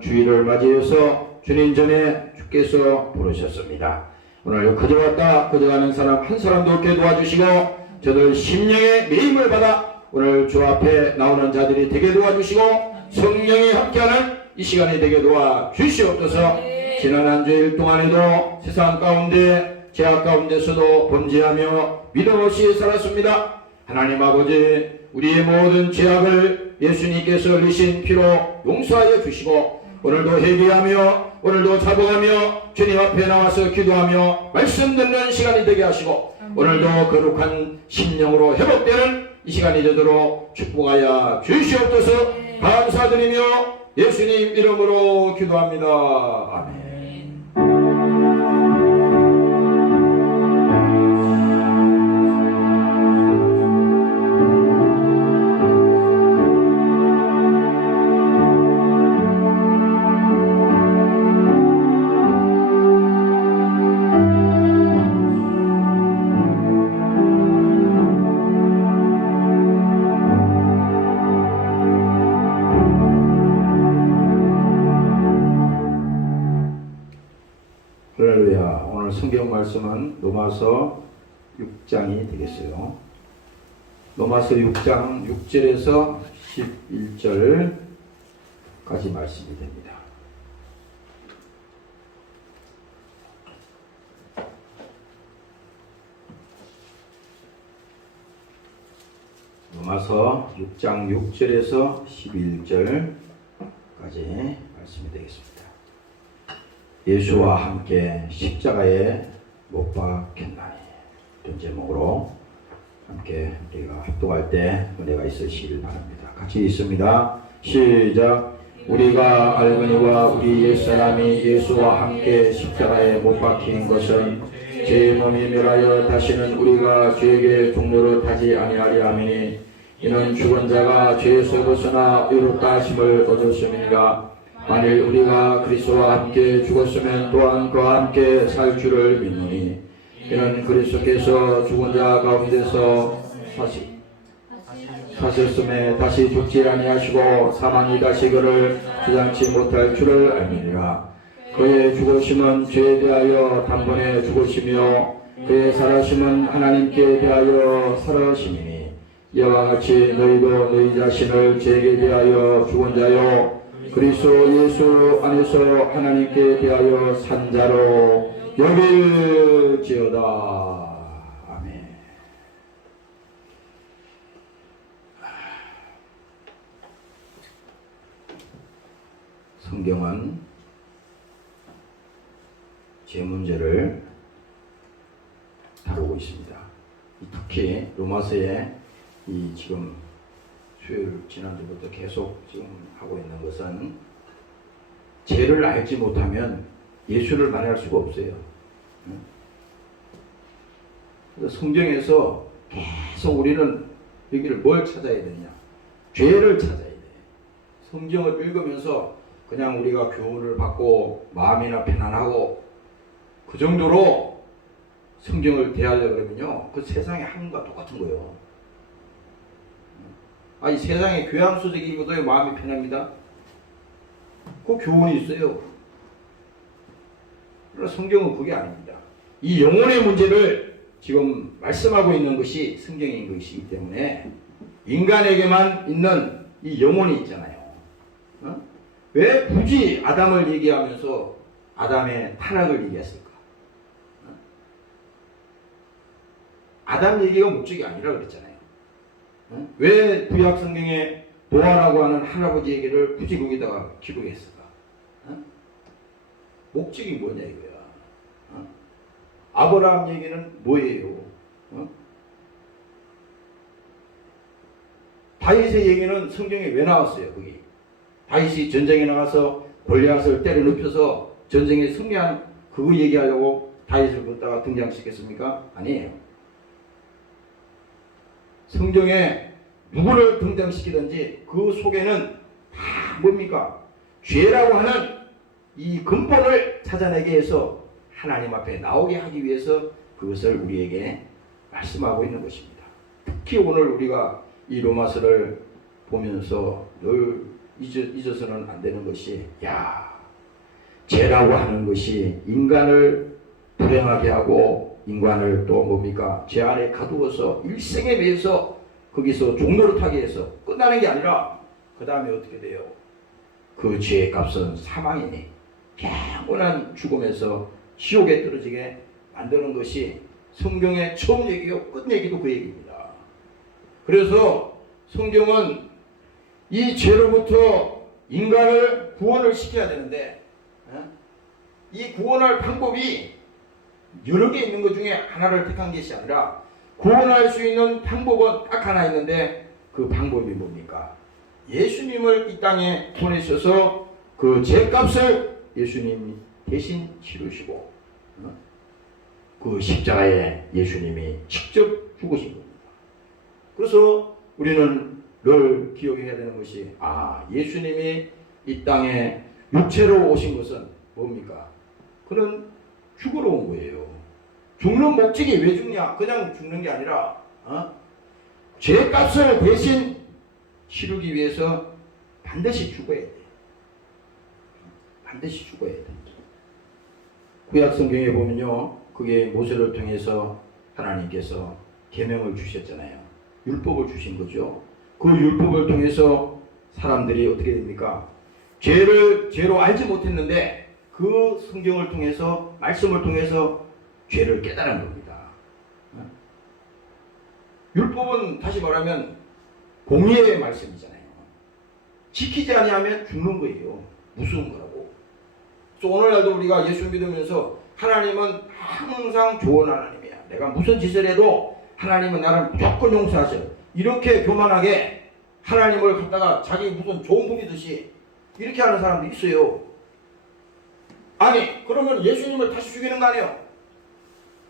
귀한 주일을 맞이해서 주님 전에 주께서 부르셨습니다. 오늘 그저 왔다 그저 가는 사람 한 사람도 없게 도와주시고 저들 심령의 매임을 받아 오늘 주 앞에 나오는 자들이 되게 도와주시고 성령이 함께하는 이 시간이 되게 도와주시옵소서. 지난 한 주일 동안에도 세상 가운데 죄악 가운데서도 범죄하며 믿음 없이 살았습니다. 하나님 아버지, 우리의 모든 죄악을 예수님께서 흘리신 피로 용서하여 주시고 오늘도 회개하며 오늘도 자복하며 주님 앞에 나와서 기도하며 말씀 듣는 시간이 되게 하시고 오늘도 거룩한 심령으로 회복되는 이 시간이 되도록 축복하여 주시옵소서. 감사드리며 예수님 이름으로 기도합니다. 아멘. 할렐루야. 오늘 성경 말씀은 로마서 6장이 되겠어요. 로마서 6장 6절에서 11절까지 말씀이 됩니다. 로마서 6장 6절에서 11절까지 말씀이 되겠습니다. 예수와 함께 십자가에 못 박혔나니, 이런 제목으로 함께 우리가 합독할 때 은혜가 있으시길 바랍니다. 같이 있습니다. 시작. 우리가 알거니와 우리 옛사람이 예수와 함께 십자가에 못 박힌 것은 제 몸이 멸하여 다시는 우리가 죄에게 종로를 타지 아니하리 함이니, 이는 죽은 자가 죄에서 벗어나 의롭다 하심을 얻었음이니라. 만일 우리가 그리스도와 함께 죽었으면 또한 그와 함께 살 줄을 믿노니, 이는 그리스도께서 죽은 자 가운데서 사셨음에 다시 죽지 아니하시고 사망이 다시 그를 주장치 못할 줄을 알미니라. 그의 죽으심은 죄에 대하여 단번에 죽으시며 그의 살아심은 하나님께 대하여 살아심이니, 이와 같이 너희도 너희 자신을 죄에 대하여 죽은 자요 그리스도 예수 안에서 하나님께 대하여 산 자로 여길지어다. 아멘. 성경은 죄 문제를 다루고 있습니다. 특히 로마서에 이 지금 수요일 지난주부터 계속 지금 하고 있는 것은 죄를 알지 못하면 예수를 만날 수가 없어요. 그래서 성경에서 계속 우리는 여기를 뭘 찾아야 되냐? 죄를 찾아야 돼. 성경을 읽으면서 그냥 우리가 교훈을 받고 마음이나 편안하고 그 정도로 성경을 대하려고 그러면요, 그 세상의 한과 똑같은 거예요. 이 세상에 교양 소식이 입어도 마음이 편합니다. 그 교훈이 있어요. 그러나 성경은 그게 아닙니다. 이 영혼의 문제를 지금 말씀하고 있는 것이 성경인 것이기 때문에 인간에게만 있는 이 영혼이 있잖아요. 왜 굳이 아담을 얘기하면서 아담의 타락을 얘기했을까? 아담 얘기가 목적이 아니라 그랬잖아요. 왜 구약 성경에 노아라고 하는 할아버지 얘기를 굳이 거기다가 기록했을까? 목적이 뭐냐 이거야. 아브라함 얘기는 뭐예요? 다윗의 얘기는 성경에 왜 나왔어요? 거기 다윗이 전쟁에 나가서 골리앗을 때려 눕혀서 전쟁에 승리한 그거 얘기하려고 다윗을 걷다가 등장시켰습니까? 아니에요. 성경에 누구를 등장시키든지 그 속에는 다 뭡니까? 죄라고 하는 이 근본을 찾아내게 해서 하나님 앞에 나오게 하기 위해서 그것을 우리에게 말씀하고 있는 것입니다. 특히 오늘 우리가 이 로마서를 보면서 늘 잊어서는 안 되는 것이, 죄라고 하는 것이 인간을 불행하게 하고 인간을 또 뭡니까? 죄 안에 가두어서 일생에 매여서 거기서 종노릇하게 해서 끝나는 게 아니라 그 다음에 어떻게 돼요? 그 죄의 값은 사망이니 영원한 죽음에서 지옥에 떨어지게 만드는 것이 성경의 처음 얘기요 끝 얘기도 그 얘기입니다. 그래서 성경은 이 죄로부터 인간을 구원을 시켜야 되는데 이 구원할 방법이 여러 개 있는 것 중에 하나를 택한 것이 아니라 구원할 수 있는 방법은 딱 하나 있는데 그 방법이 뭡니까? 예수님을 이 땅에 보내셔서 그 죄값을 예수님이 대신 치르시고 그 십자가에 예수님이 직접 죽으신 겁니다. 그래서 우리는 늘 기억해야 되는 것이 예수님이 이 땅에 육체로 오신 것은 뭡니까? 그는 죽으러 온 거예요. 죽는 목적이 왜 죽냐? 그냥 죽는 게 아니라 죄값을 대신 치르기 위해서 반드시 죽어야 돼. 반드시 죽어야 돼. 구약 성경에 보면요, 그게 모세를 통해서 하나님께서 계명을 주셨잖아요. 율법을 주신 거죠. 그 율법을 통해서 사람들이 어떻게 됩니까? 죄를 죄로 알지 못했는데 그 성경을 통해서, 말씀을 통해서 죄를 깨달은 겁니다. 율법은 다시 말하면 공의의 말씀이잖아요. 지키지 아니하면 죽는 거예요. 무서운 거라고. 그래서 오늘날도 우리가 예수 믿으면서 하나님은 항상 좋은 하나님이야. 내가 무슨 짓을 해도 하나님은 나를 무조건 용서하셔. 이렇게 교만하게 하나님을 갖다가 자기 무슨 좋은 분이듯이 이렇게 하는 사람도 있어요. 아니, 그러면 예수님을 다시 죽이는 거 아니에요?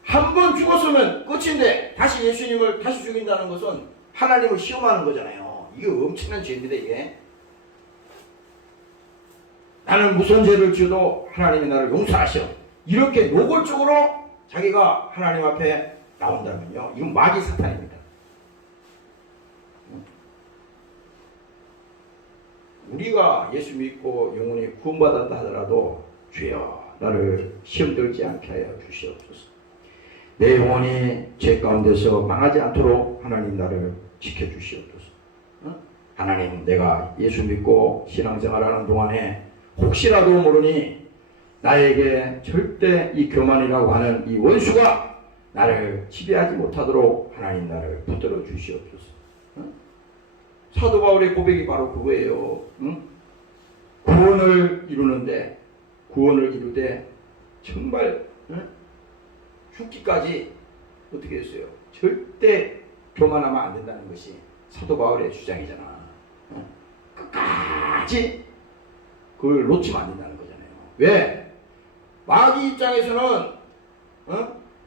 한 번 죽었으면 끝인데 다시 예수님을 다시 죽인다는 것은 하나님을 시험하는 거잖아요. 이게 엄청난 죄입니다, 이게. 나는 무슨 죄를 지어도 하나님이 나를 용서하셔. 이렇게 노골적으로 자기가 하나님 앞에 나온다면요, 이건 마귀 사탄입니다. 우리가 예수 믿고 영원히 구원받았다 하더라도 주여 나를 시험 들지 않게 하여 주시옵소서. 내 영혼이 죄 가운데서 망하지 않도록 하나님 나를 지켜주시옵소서. 하나님, 내가 예수 믿고 신앙생활하는 동안에 혹시라도 모르니 나에게 절대 이 교만이라고 하는 이 원수가 나를 지배하지 못하도록 하나님 나를 붙들어 주시옵소서. 사도 바울의 고백이 바로 그거예요. 구원을 이루는데, 구원을 이루되 정말 죽기까지 어떻게 했어요? 절대 교만하면 안 된다는 것이 사도 바울의 주장이잖아. 끝까지 그걸 놓치면 안 된다는 거잖아요. 왜? 마귀 입장에서는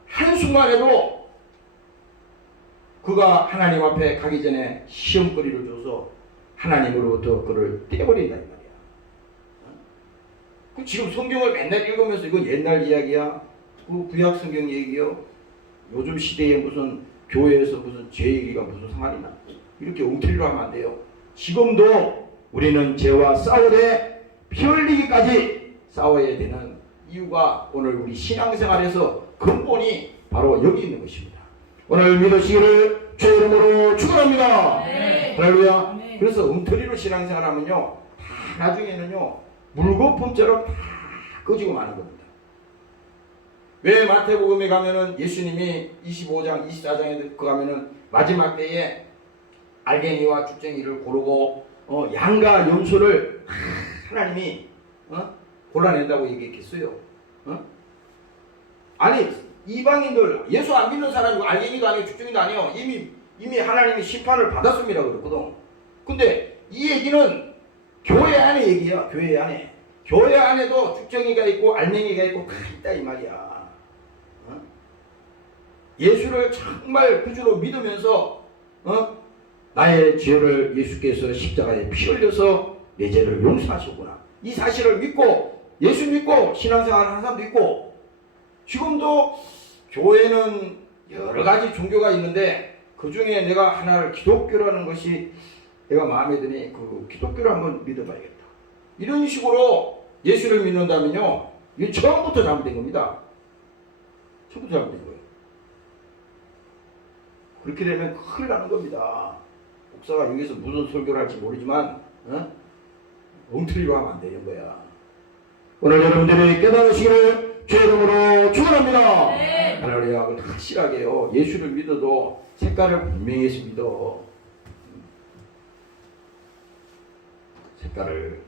한순간에도 그가 하나님 앞에 가기 전에 시험거리를 줘서 하나님으로부터 그를 떼버린다 이 말이야. 지금 성경을 맨날 읽으면서 이건 옛날 이야기야, 그 구약 성경 얘기요, 요즘 시대에 무슨 교회에서 무슨 죄 얘기가 무슨 상관이 나, 이렇게 엉터리로 하면 안 돼요. 지금도 우리는 죄와 싸우되 피 흘리기까지 싸워야 되는 이유가 오늘 우리 신앙생활에서 근본이 바로 여기 있는 것입니다. 오늘 믿으시기를 주의 이름으로 축원합니다. 할렐루야. 네. 그래서 엉터리로 신앙생활하면요, 다 나중에는요 물거품처럼 다 꺼지고 마는 겁니다. 왜 마태복음에 가면은 예수님이 25장 24장에 가면은 마지막 때에 알갱이와 쭉쟁이를 고르고 양과 염소를 하나님이 골라낸다고 얘기했겠어요. 아니, 이방인들, 예수 안 믿는 사람이고 알갱이도 아니고 쭉쟁이도 아니에요. 이미 하나님이 심판을 받았습니다 그랬거든. 근데 이 얘기는 교회 안에 얘기야. 교회 안에. 교회 안에도 쭉쟁이가 있고 알맹이가 있고 다 있다 이 말이야. 예수를 정말 구주로 믿으면서 나의 죄를 예수께서 십자가에 피 흘려서 내 죄를 용서하셨구나, 이 사실을 믿고 예수 믿고 신앙생활 하는 사람도 있고, 지금도 교회는 여러 가지 종교가 있는데 그 중에 내가 하나를 기독교라는 것이 내가 마음에 드니 그 기독교를 한번 믿어봐야겠다. 이런 식으로 예수를 믿는다면요, 이게 처음부터 잘못된 겁니다. 처음부터 잘못된 거예요. 그렇게 되면 큰일 나는 겁니다. 목사가 여기서 무슨 설교를 할지 모르지만 엉터리로 하면 안 되는 거야. 오늘 여러분들이 깨달으시기를 주의 이름으로 축원합니다. 네. 할렐루야. 확실하게요, 예수를 믿어도 색깔을 분명히 해서 믿어. 색깔을.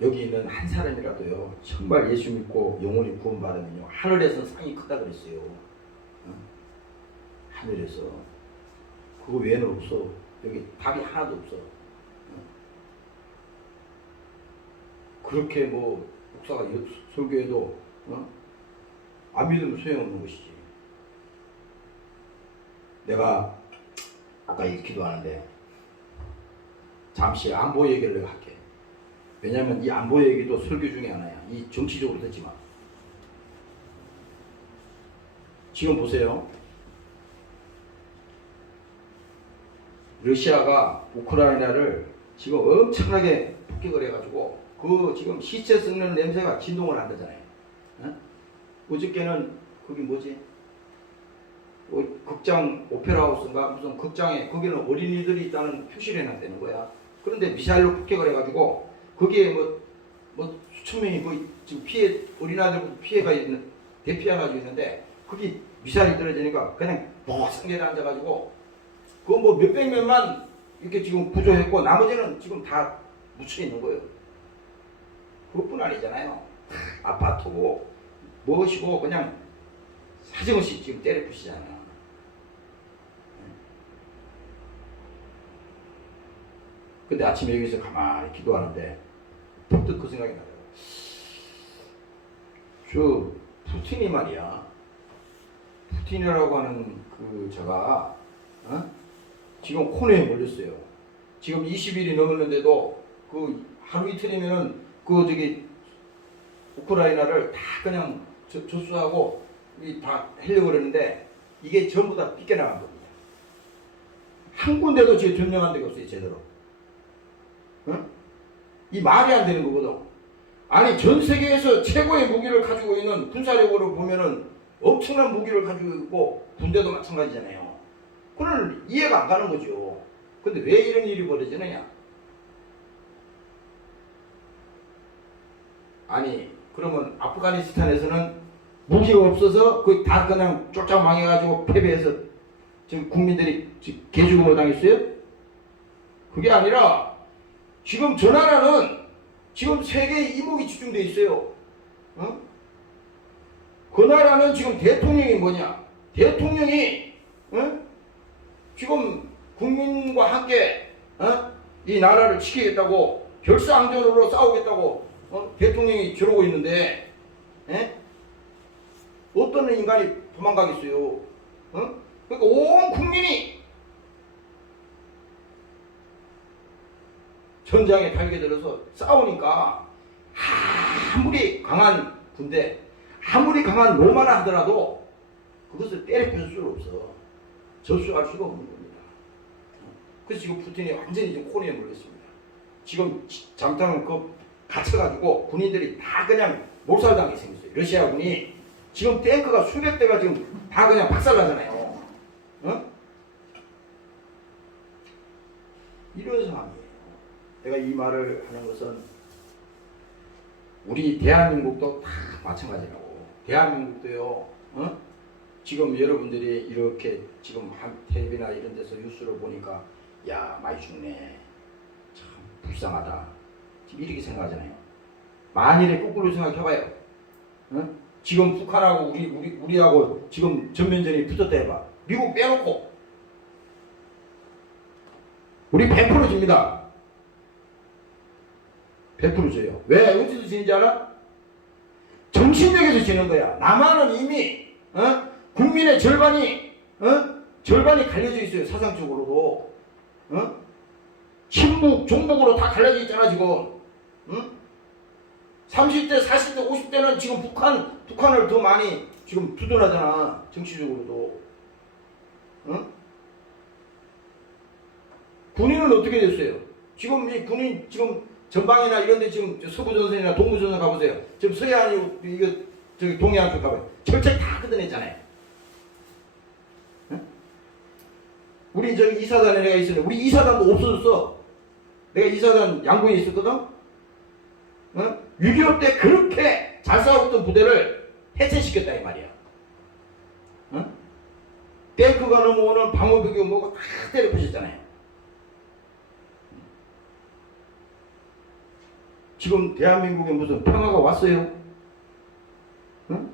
여기 있는 한 사람이라도요, 정말 예수 믿고 영혼이 구원받으면요, 하늘에서 상이 크다 그랬어요. 하늘에서. 그거 외에는 없어. 여기 답이 하나도 없어. 그렇게 뭐 목사가 설교해도 안 믿으면 소용없는 것이지. 내가 아까 읽기도 하는데 잠시 안보 얘기를 내가 할게. 왜냐하면 이 안보 얘기도 설교 중에 하나야. 이 정치적으로 듣지만 지금 보세요. 러시아가 우크라이나를 지금 엄청나게 폭격을 해가지고 그 지금 시체 썩는 냄새가 진동을 한다잖아요. 어저께는 거기 뭐지? 극장 오페라하우스인가 무슨 극장에 거기는 어린이들이 있다는 표시를 해놨다는 거야. 그런데 미사일로 폭격을 해가지고 거기에 뭐 수천 명이 거의 지금 어린아이들부터 피해가 있는 대피해가지고 있는데 거기 미사일이 떨어지니까 그냥 상계에 앉아가지고 그거 뭐 몇백 명만 이렇게 지금 구조했고 나머지는 지금 다 묻혀 있는 거예요. 그것뿐 아니잖아요. 아파트고 무엇이고 그냥 사정없이 지금 때려 부시잖아요. 근데 아침에 여기서 가만히 기도하는데 문득 그 생각이 나요. 저 푸틴이 말이야. 푸틴이라고 하는 그 저가 지금 코너에 몰렸어요. 지금 20일이 넘었는데도 그 하루 이틀이면은 그 저기 우크라이나를 다 그냥 접수하고 다 하려고 그러는데 이게 전부 다 삐껴나간 겁니다. 한 군데도 지금 점령한 데가 없어요, 제대로. 이 말이 안 되는 거거든. 아니, 전 세계에서 최고의 무기를 가지고 있는 군사력으로 보면은 엄청난 무기를 가지고 있고 군대도 마찬가지잖아요. 그걸 이해가 안 가는 거죠. 근데 왜 이런 일이 벌어지느냐? 아니, 그러면 아프가니스탄에서는 무기가 없어서 거의 다 그냥 쫄짝 망해가지고 패배해서 지금 국민들이 개죽음을 당했어요? 그게 아니라 지금 저 나라는 지금 세계에 이목이 집중돼 있어요. 그 나라는 지금 대통령이 뭐냐? 대통령이 지금 국민과 함께 이 나라를 지키겠다고 결사항전으로 싸우겠다고 대통령이 저러고 있는데 어떤 인간이 도망가겠어요? 그러니까 온 국민이 전장에 달겨들어서 싸우니까 아무리 강한 군대, 아무리 강한 로마나 하더라도 그것을 때려 부술 수가 없어. 접수할 수가 없는 겁니다. 그래서 지금 푸틴이 완전히 지금 코너에 몰렸습니다. 지금 잠깐 갇혀가지고 군인들이 다 그냥 몰살당하게 생겼어요. 러시아군이 지금 탱크가 수백 대가 지금 다 그냥 박살나잖아요. 이런 상황이에요. 내가 이 말을 하는 것은 우리 대한민국도 다 마찬가지라고. 대한민국도요. 지금 여러분들이 이렇게 지금 한 텔레비나 이런 데서 뉴스를 보니까 야, 많이 죽네. 참 불쌍하다. 지금 이렇게 생각하잖아요. 만일에 거꾸로 생각해봐요. 지금 북한하고 우리하고 지금 전면전이 붙었다 해봐. 미국 빼놓고 우리 100% 집니다. 100% 져요. 왜? 어디서 지는지 알아? 정신력에서 지는 거야. 남한은 이미 국민의 절반이 갈려져 있어요. 사상적으로도. 친북, 종북으로 다 갈려져 있잖아 지금. 30대, 40대, 50대는 지금 북한을 더 많이 지금 두둔하잖아. 정치적으로도. 응? 군인은 어떻게 됐어요? 지금 이 군인 지금 전방이나 이런 데 지금 서부전선이나 동부전선 가보세요. 지금 서해안, 이거, 저기 동해안 쪽 가봐요. 철책 다 걷어냈잖아요. 응? 우리 저기 이사단에 내가 있었는데, 우리 이사단도 없어졌어. 내가 이사단 양구에 있었거든? 응? 6.25 때 그렇게 잘 싸웠던 부대를 해체시켰다, 이 말이야. 응? 탱크가 넘어오는 방어벽이 뭐고 다 때려 부셨잖아요. 지금 대한민국에 무슨 평화가 왔어요? 응?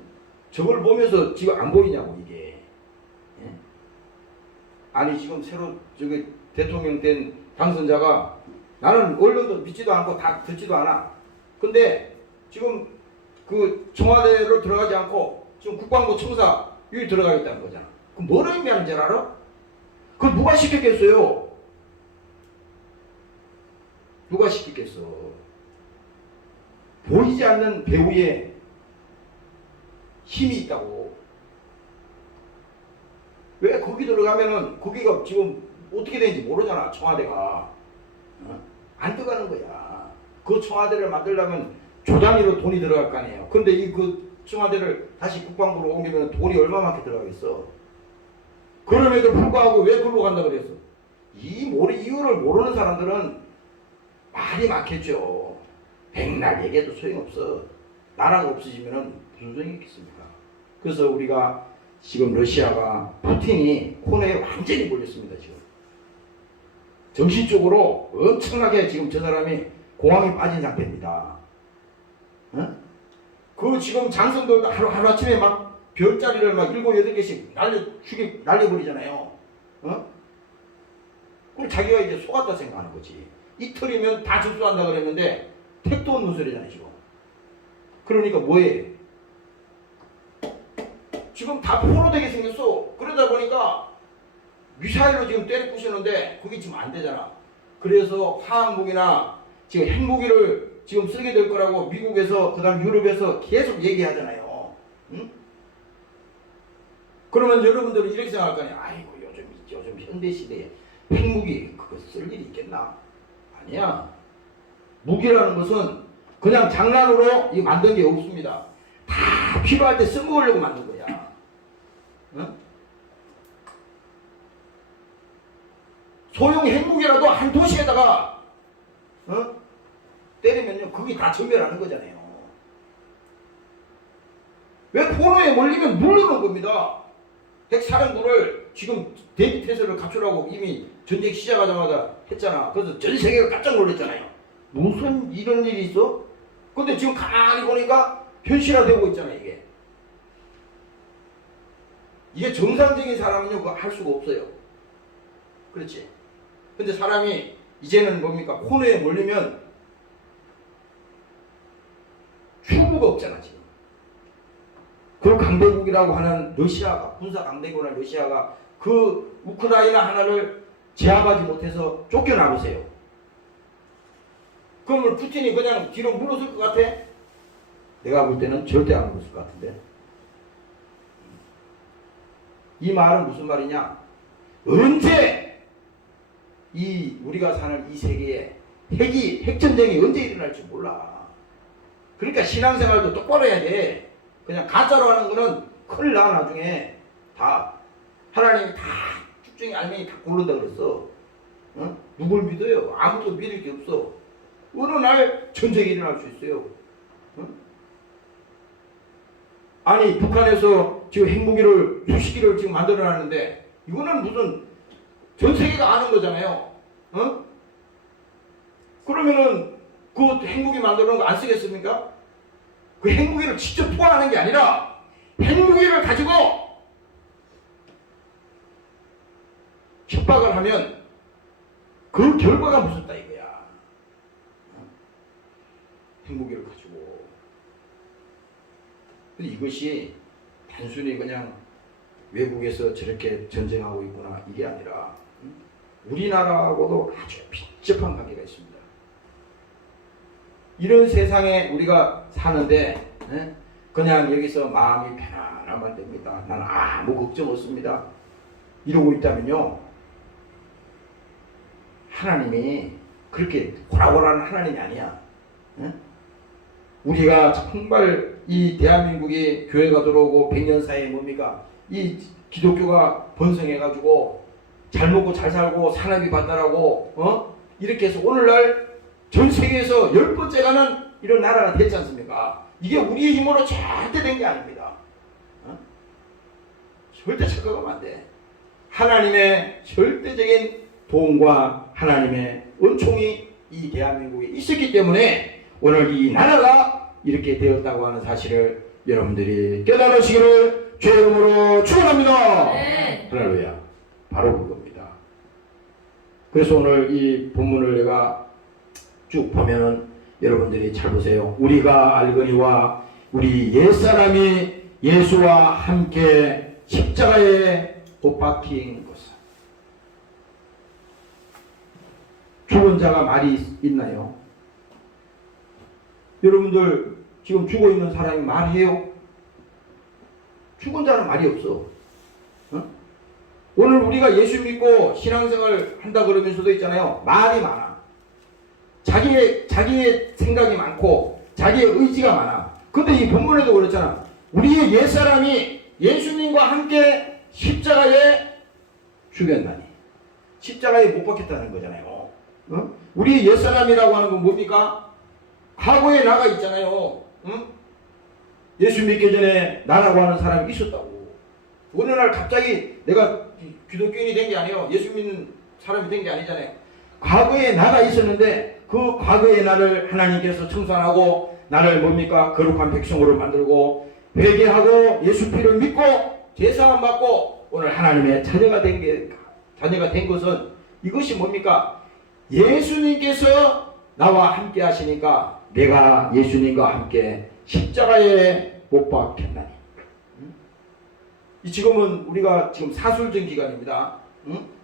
저걸 보면서 지금 안 보이냐고, 이게. 예? 아니, 지금 새로 저기 대통령 된 당선자가 나는 언론도 믿지도 않고 다 듣지도 않아. 근데 지금 그 청와대로 들어가지 않고 지금 국방부 청사 여기 들어가겠다는 거잖아. 그럼 뭐를 의미하는지 알아? 그걸 누가 시켰겠어요? 누가 시켰겠어? 보이지 않는 배후에 힘이 있다고. 왜 거기 들어가면은 거기가 지금 어떻게 되는지 모르잖아. 청와대가. 안 들어가는 거야. 그 청와대를 만들려면 조 단위로 돈이 들어갈 거 아니에요. 근데 이 그 청와대를 다시 국방부로 옮기면 돈이 얼마만큼 들어가겠어. 그럼에도 불구하고 왜 글로 간다 그랬어? 이유를 모르는 사람들은 말이 많겠죠. 백날 얘기해도 소용없어. 나라가 없어지면은 무슨 소용이 있겠습니까? 그래서 우리가 지금 러시아가 푸틴이 코너에 완전히 몰렸습니다. 지금 정신적으로 엄청나게 지금 저 사람이 공황에 빠진 상태입니다. 어? 그 지금 장성들도 하루아침에 막 별자리를 막 7, 8개씩 날려버리잖아요. 어? 그럼 자기가 이제 속았다 생각하는 거지. 이틀이면 다 접수한다 그랬는데 택도 없는 소리잖아요, 지금. 그러니까 뭐해? 지금 다 포로되게 생겼어. 그러다 보니까 미사일로 지금 때려 부시는데 그게 지금 안 되잖아. 그래서 화학무기나 지금 핵무기를 지금 쓰게 될 거라고 미국에서 그다음 유럽에서 계속 얘기하잖아요. 응? 그러면 여러분들은 이렇게 생각할 거 아니야. 아이고 요즘 현대 시대에 핵무기 그거 쓸 일이 있겠나? 아니야. 무기라는 것은 그냥 장난으로 이 만든 게 없습니다. 다 필요할 때 써먹으려고 만든 거야. 응? 소형 핵무기라도 한 도시에다가 때리면요 그게 다 전멸하는 거잖아요. 왜 포로에 몰리면 누르는 겁니다. 핵사령부를 지금 대비태세를 갖추라고 이미 전쟁 시작하자마자 했잖아. 그래서 전 세계가 깜짝 놀랐잖아요. 무슨 이런 일이 있어? 근데 지금 가만히 보니까 현실화되고 있잖아. 이게 정상적인 사람은요 그거 할 수가 없어요. 그렇지? 근데 사람이 이제는 뭡니까? 코너에 몰리면 추구가 없잖아 지금. 그 강대국이라고 하는 러시아가, 군사 강대국이라는 러시아가 그 우크라이나 하나를 제압하지 못해서 쫓겨나보세요. 그러면 푸틴이 그냥 뒤로 물러설 것 같아? 내가 볼 때는 절대 안 물러설 것 같은데. 이 말은 무슨 말이냐? 언제 우리가 사는 이 세계에 핵전쟁이 언제 일어날지 몰라. 그러니까 신앙생활도 똑바로 해야 돼. 그냥 가짜로 하는 거는 큰일 나. 나중에 다 하나님이 다 쭉중이 알맹이 다 고른다 그랬어. 어? 누굴 믿어요? 아무도 믿을 게 없어. 어느 날 전쟁이 일어날 수 있어요. 어? 아니 북한에서 지금 핵무기를 수시기를 지금 만들어놨는데 이거는 무슨 전 세계가 아는 거잖아요. 어? 그러면은 그 핵무기 만들어놓은 거 안 쓰겠습니까? 그 핵무기를 직접 투하하는 게 아니라 핵무기를 가지고 협박을 하면 그 결과가 무섭다 이거야. 어? 핵무기를 가지고. 근데 이것이 단순히 그냥 외국에서 저렇게 전쟁하고 있구나 이게 아니라 우리나라하고도 아주 밀접한 관계가 있습니다. 이런 세상에 우리가 사는데 그냥 여기서 마음이 편안하면 됩니다. 나는 아무 걱정 없습니다. 이러고 있다면요, 하나님이 그렇게 호락호락한 하나님이 아니야. 우리가 정말 이 대한민국이 교회가 들어오고 100년 사이에 뭡니까? 이 기독교가 번성해가지고 잘 먹고 잘 살고 산업이 발달하고 이렇게 해서 오늘날 전 세계에서 10번째 가는 이런 나라가 됐지 않습니까? 이게 우리의 힘으로 절대 된 게 아닙니다. 절대 착각하면 안 돼. 하나님의 절대적인 도움과 하나님의 은총이 이 대한민국에 있었기 때문에 오늘 이 나라가 이렇게 되었다고 하는 사실을 여러분들이 깨달으시기를 주의 이름으로 축원합니다. 네. 할렐루야. 바로 그겁니다. 그래서 오늘 이 본문을 내가 쭉 보면은 여러분들이 잘 보세요. 우리가 알거니와 우리 옛사람이 예수와 함께 십자가에 못 박힌 것은. 죽은 자가 말이 있나요? 여러분들 지금 죽어 있는 사람이 말해요? 죽은 자는 말이 없어. 오늘 우리가 예수 믿고 신앙생활 한다 그러면서도 있잖아요. 말이 많아. 자기의 생각이 많고 자기의 의지가 많아. 근데 이 본문에도 그렇잖아. 우리의 옛사람이 예수님과 함께 십자가에 죽였나니. 십자가에 못 박혔다는 거잖아요. 우리의 옛사람이라고 하는 건 뭡니까? 과거에 나가 있잖아요. 예수 믿기 전에 나라고 하는 사람이 있었다고. 어느 날 갑자기 내가 기독교인이 된 게 아니에요. 예수 믿는 사람이 된 게 아니잖아요. 과거에 나가 있었는데 그 과거의 나를 하나님께서 청산하고 나를 뭡니까? 거룩한 백성으로 만들고 회개하고 예수 피를 믿고 제사함 받고 오늘 하나님의 자녀가 된 것은 이것이 뭡니까? 예수님께서 나와 함께 하시니까 내가 예수님과 함께 십자가에 못 박혔나니. 지금은 우리가 지금 사술전 기간입니다.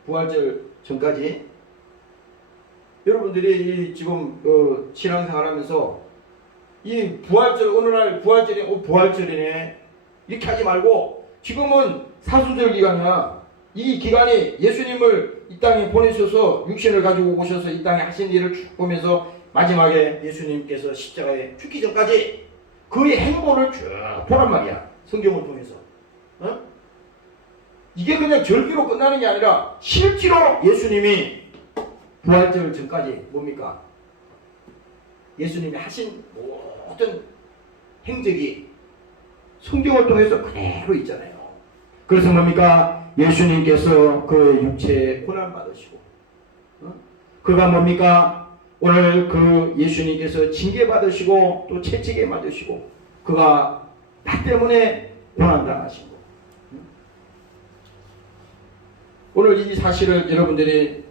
부활절 전까지. 여러분들이 지금 신앙생활하면서 이 부활절 어느 날 부활절이네 이렇게 하지 말고 지금은 사술절 기간이야. 이 기간이 예수님을 이 땅에 보내셔서 육신을 가지고 오셔서 이 땅에 하신 일을 쭉 보면서 마지막에 예수님께서 십자가에 죽기 전까지 그의 행보를 쭉 보란 말이야. 성경을 통해서. 이게 그냥 절기로 끝나는 게 아니라 실제로 예수님이 부활절 전까지 뭡니까? 예수님이 하신 모든 행적이 성경을 통해서 그대로 있잖아요. 그래서 뭡니까? 예수님께서 그의 육체에 고난받으시고 그가 뭡니까? 오늘 그 예수님께서 징계받으시고 또 채찍에 맞으시고 그가 나 때문에 고난당하신 거. 오늘 이 사실을 여러분들이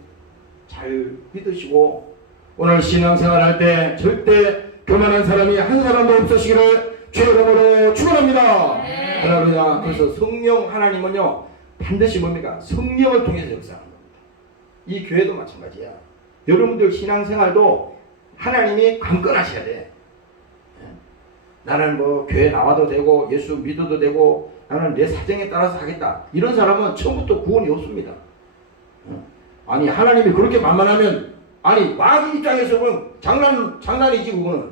잘 믿으시고 오늘 신앙생활 할 때 절대 교만한 사람이 한 사람도 없으시기를 주의 이름으로 축원합니다. 할렐루야. 그래서 성령 하나님은요 반드시 뭡니까? 성령을 통해서 역사하는 겁니다. 이 교회도 마찬가지야. 여러분들 신앙생활도 하나님이 강권하셔야 돼. 나는 뭐 교회 나와도 되고 예수 믿어도 되고 나는 내 사정에 따라서 하겠다. 이런 사람은 처음부터 구원이 없습니다. 아니 하나님이 그렇게 만만하면 아니 마귀 입장에서 보면 장난이지 그거는.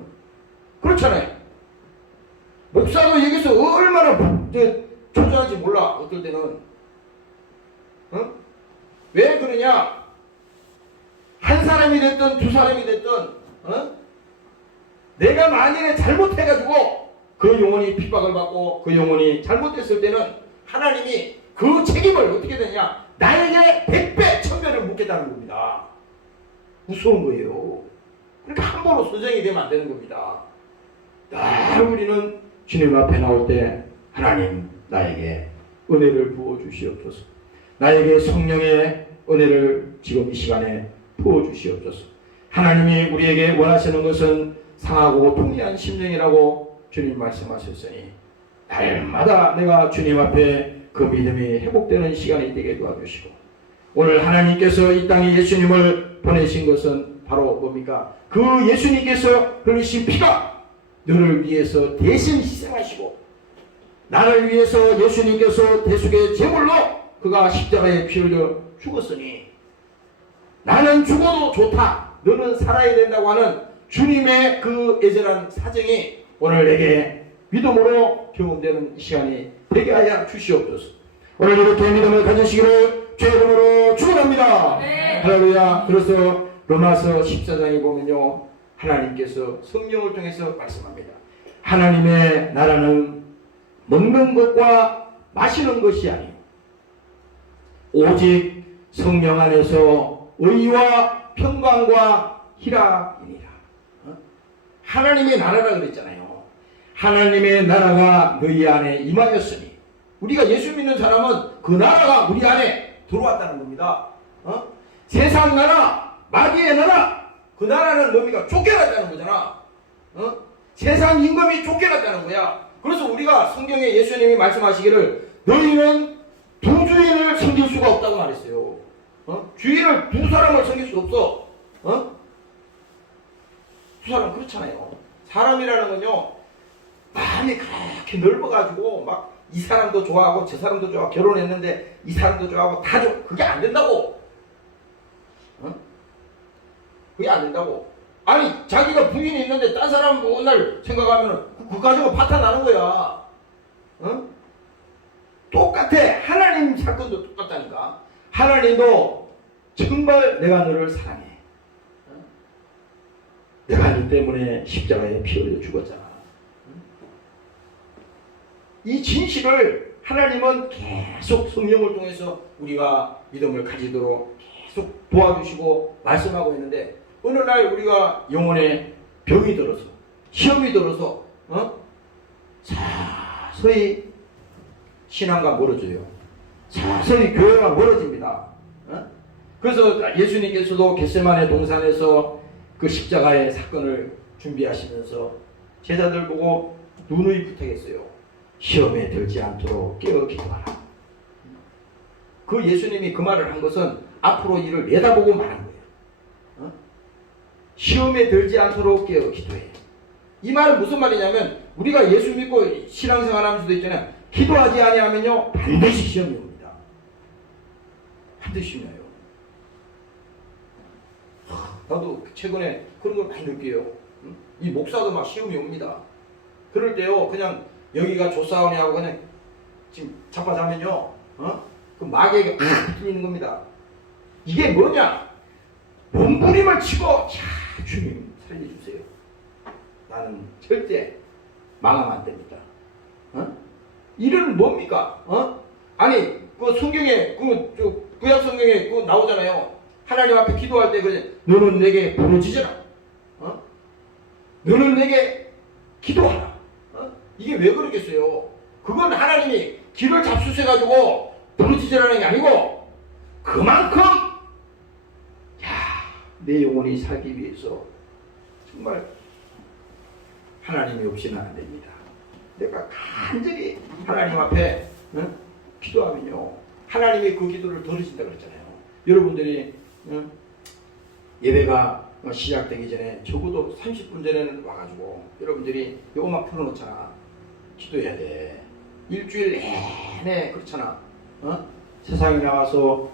그렇잖아요. 목사도 여기서 얼마나 초조한지 몰라. 어떨 때는. 왜 그러냐? 한 사람이 됐든 두 사람이 됐든 내가 만약에 잘못해가지고 그 영혼이 핍박을 받고 그 영혼이 잘못됐을 때는 하나님이 그 책임을 어떻게 되냐? 나에게 100배 1000배를 묻겠다는 겁니다. 무서운 거예요. 그러니까 함부로 소정이 되면 안 되는 겁니다. 우리는 주님 앞에 나올 때 하나님 나에게 은혜를 부어주시옵소서. 나에게 성령의 은혜를 지금 이 시간에 부어주시옵소서. 하나님이 우리에게 원하시는 것은 상하고 통리한 심령이라고 주님 말씀하셨으니 날마다 내가 주님 앞에 그 믿음이 회복되는 시간이 되게 도와주시고 오늘 하나님께서 이 땅에 예수님을 보내신 것은 바로 뭡니까? 그 예수님께서 흘리신 피가 너를 위해서 대신 희생하시고 나를 위해서 예수님께서 대속의 제물로 그가 십자가에 피 흘려 죽었으니 나는 죽어도 좋다. 너는 살아야 된다고 하는 주님의 그 애절한 사정이 오늘 내게 믿음으로 경험되는 이 시간이 되게 하여 주시옵소서. 오늘 이렇게 믿음을 가지시기를 주의 이름으로 축원합니다. 할렐루야. 그래서 로마서 14장에 보면요, 하나님께서 성령을 통해서 말씀합니다. 하나님의 나라는 먹는 것과 마시는 것이 아니요 오직 성령 안에서 의와 평강과 희락이니라. 하나님의 나라라 그랬잖아요. 하나님의 나라가 너희 안에 임하였으니 우리가 예수 믿는 사람은 그 나라가 우리 안에 들어왔다는 겁니다. 세상 나라, 마귀의 나라, 그 나라는 뭡니까? 쫓겨났다는 거잖아. 세상 임금이 쫓겨났다는 거야. 그래서 우리가 성경에 예수님이 말씀하시기를 너희는 두 주인을 섬길 수가 없다고 말했어요. 주인을 두 사람을 섬길 수 없어. 두 사람 그렇잖아요. 사람이라는 건요, 마음이 그렇게 넓어가지고 막 이 사람도 좋아하고 저 사람도 좋아하고 결혼했는데 이 사람도 좋아하고 다 좋아. 그게 안 된다고. 그게 안 된다고. 아니 자기가 부인이 있는데 딴 사람 맨날 생각하면 그 가지고 파탄 나는 거야. 똑같아. 하나님 사건도 똑같다니까. 하나님도 정말 내가 너를 사랑해. 내가 너 때문에 십자가에 피 흘려 죽었잖아. 이 진실을 하나님은 계속 성령을 통해서 우리가 믿음을 가지도록 계속 도와주시고 말씀하고 있는데, 어느 날 우리가 영혼에 병이 들어서 시험이 들어서 서서히 신앙과 멀어져요. 서서히 교회가 멀어집니다. 그래서 예수님께서도 겟세마네 동산에서 그 십자가의 사건을 준비하시면서 제자들 보고 누누이 부탁했어요. 시험에 들지 않도록 깨어 기도하라. 그 예수님이 그 말을 한 것은 앞으로 이를 내다보고 말한 거예요. 시험에 들지 않도록 깨어 기도해. 이 말은 무슨 말이냐면 우리가 예수 믿고 신앙생활하면서도 있잖아요. 기도하지 아니하면요 반드시 시험이 옵니다. 반드시 시험이 와요. 나도 최근에 그런 걸 많이 느껴요. 이 목사도 막 시험이 옵니다. 그럴 때요 그냥 여기가 조사원이 하고 그냥 지금 자빠자면요 그 마귀에게 붙는 겁니다. 이게 뭐냐? 몸부림을 치고 자 주님 살려주세요. 나는 절대 망하면 안 됩니다. 일은 뭡니까? 아니 그 성경에 그 구약 성경에 그 나오잖아요. 하나님 앞에 기도할 때 그래 너는 내게 부르짖어라. 너는 내게 기도하라. 이게 왜 그러겠어요? 그건 하나님이 길을 잡수셔가지고 부르짖으라는 게 아니고 그만큼 내 영혼이 살기 위해서 정말 하나님이 없이는 안 됩니다. 내가 간절히 하나님 앞에 기도하면요 하나님이 그 기도를 들으신다 그랬잖아요. 여러분들이 예배가 시작되기 전에 적어도 30분 전에는 와가지고 여러분들이 요것만 풀어놓잖아. 기도해야 돼. 일주일 내내 그렇잖아. 세상에 나와서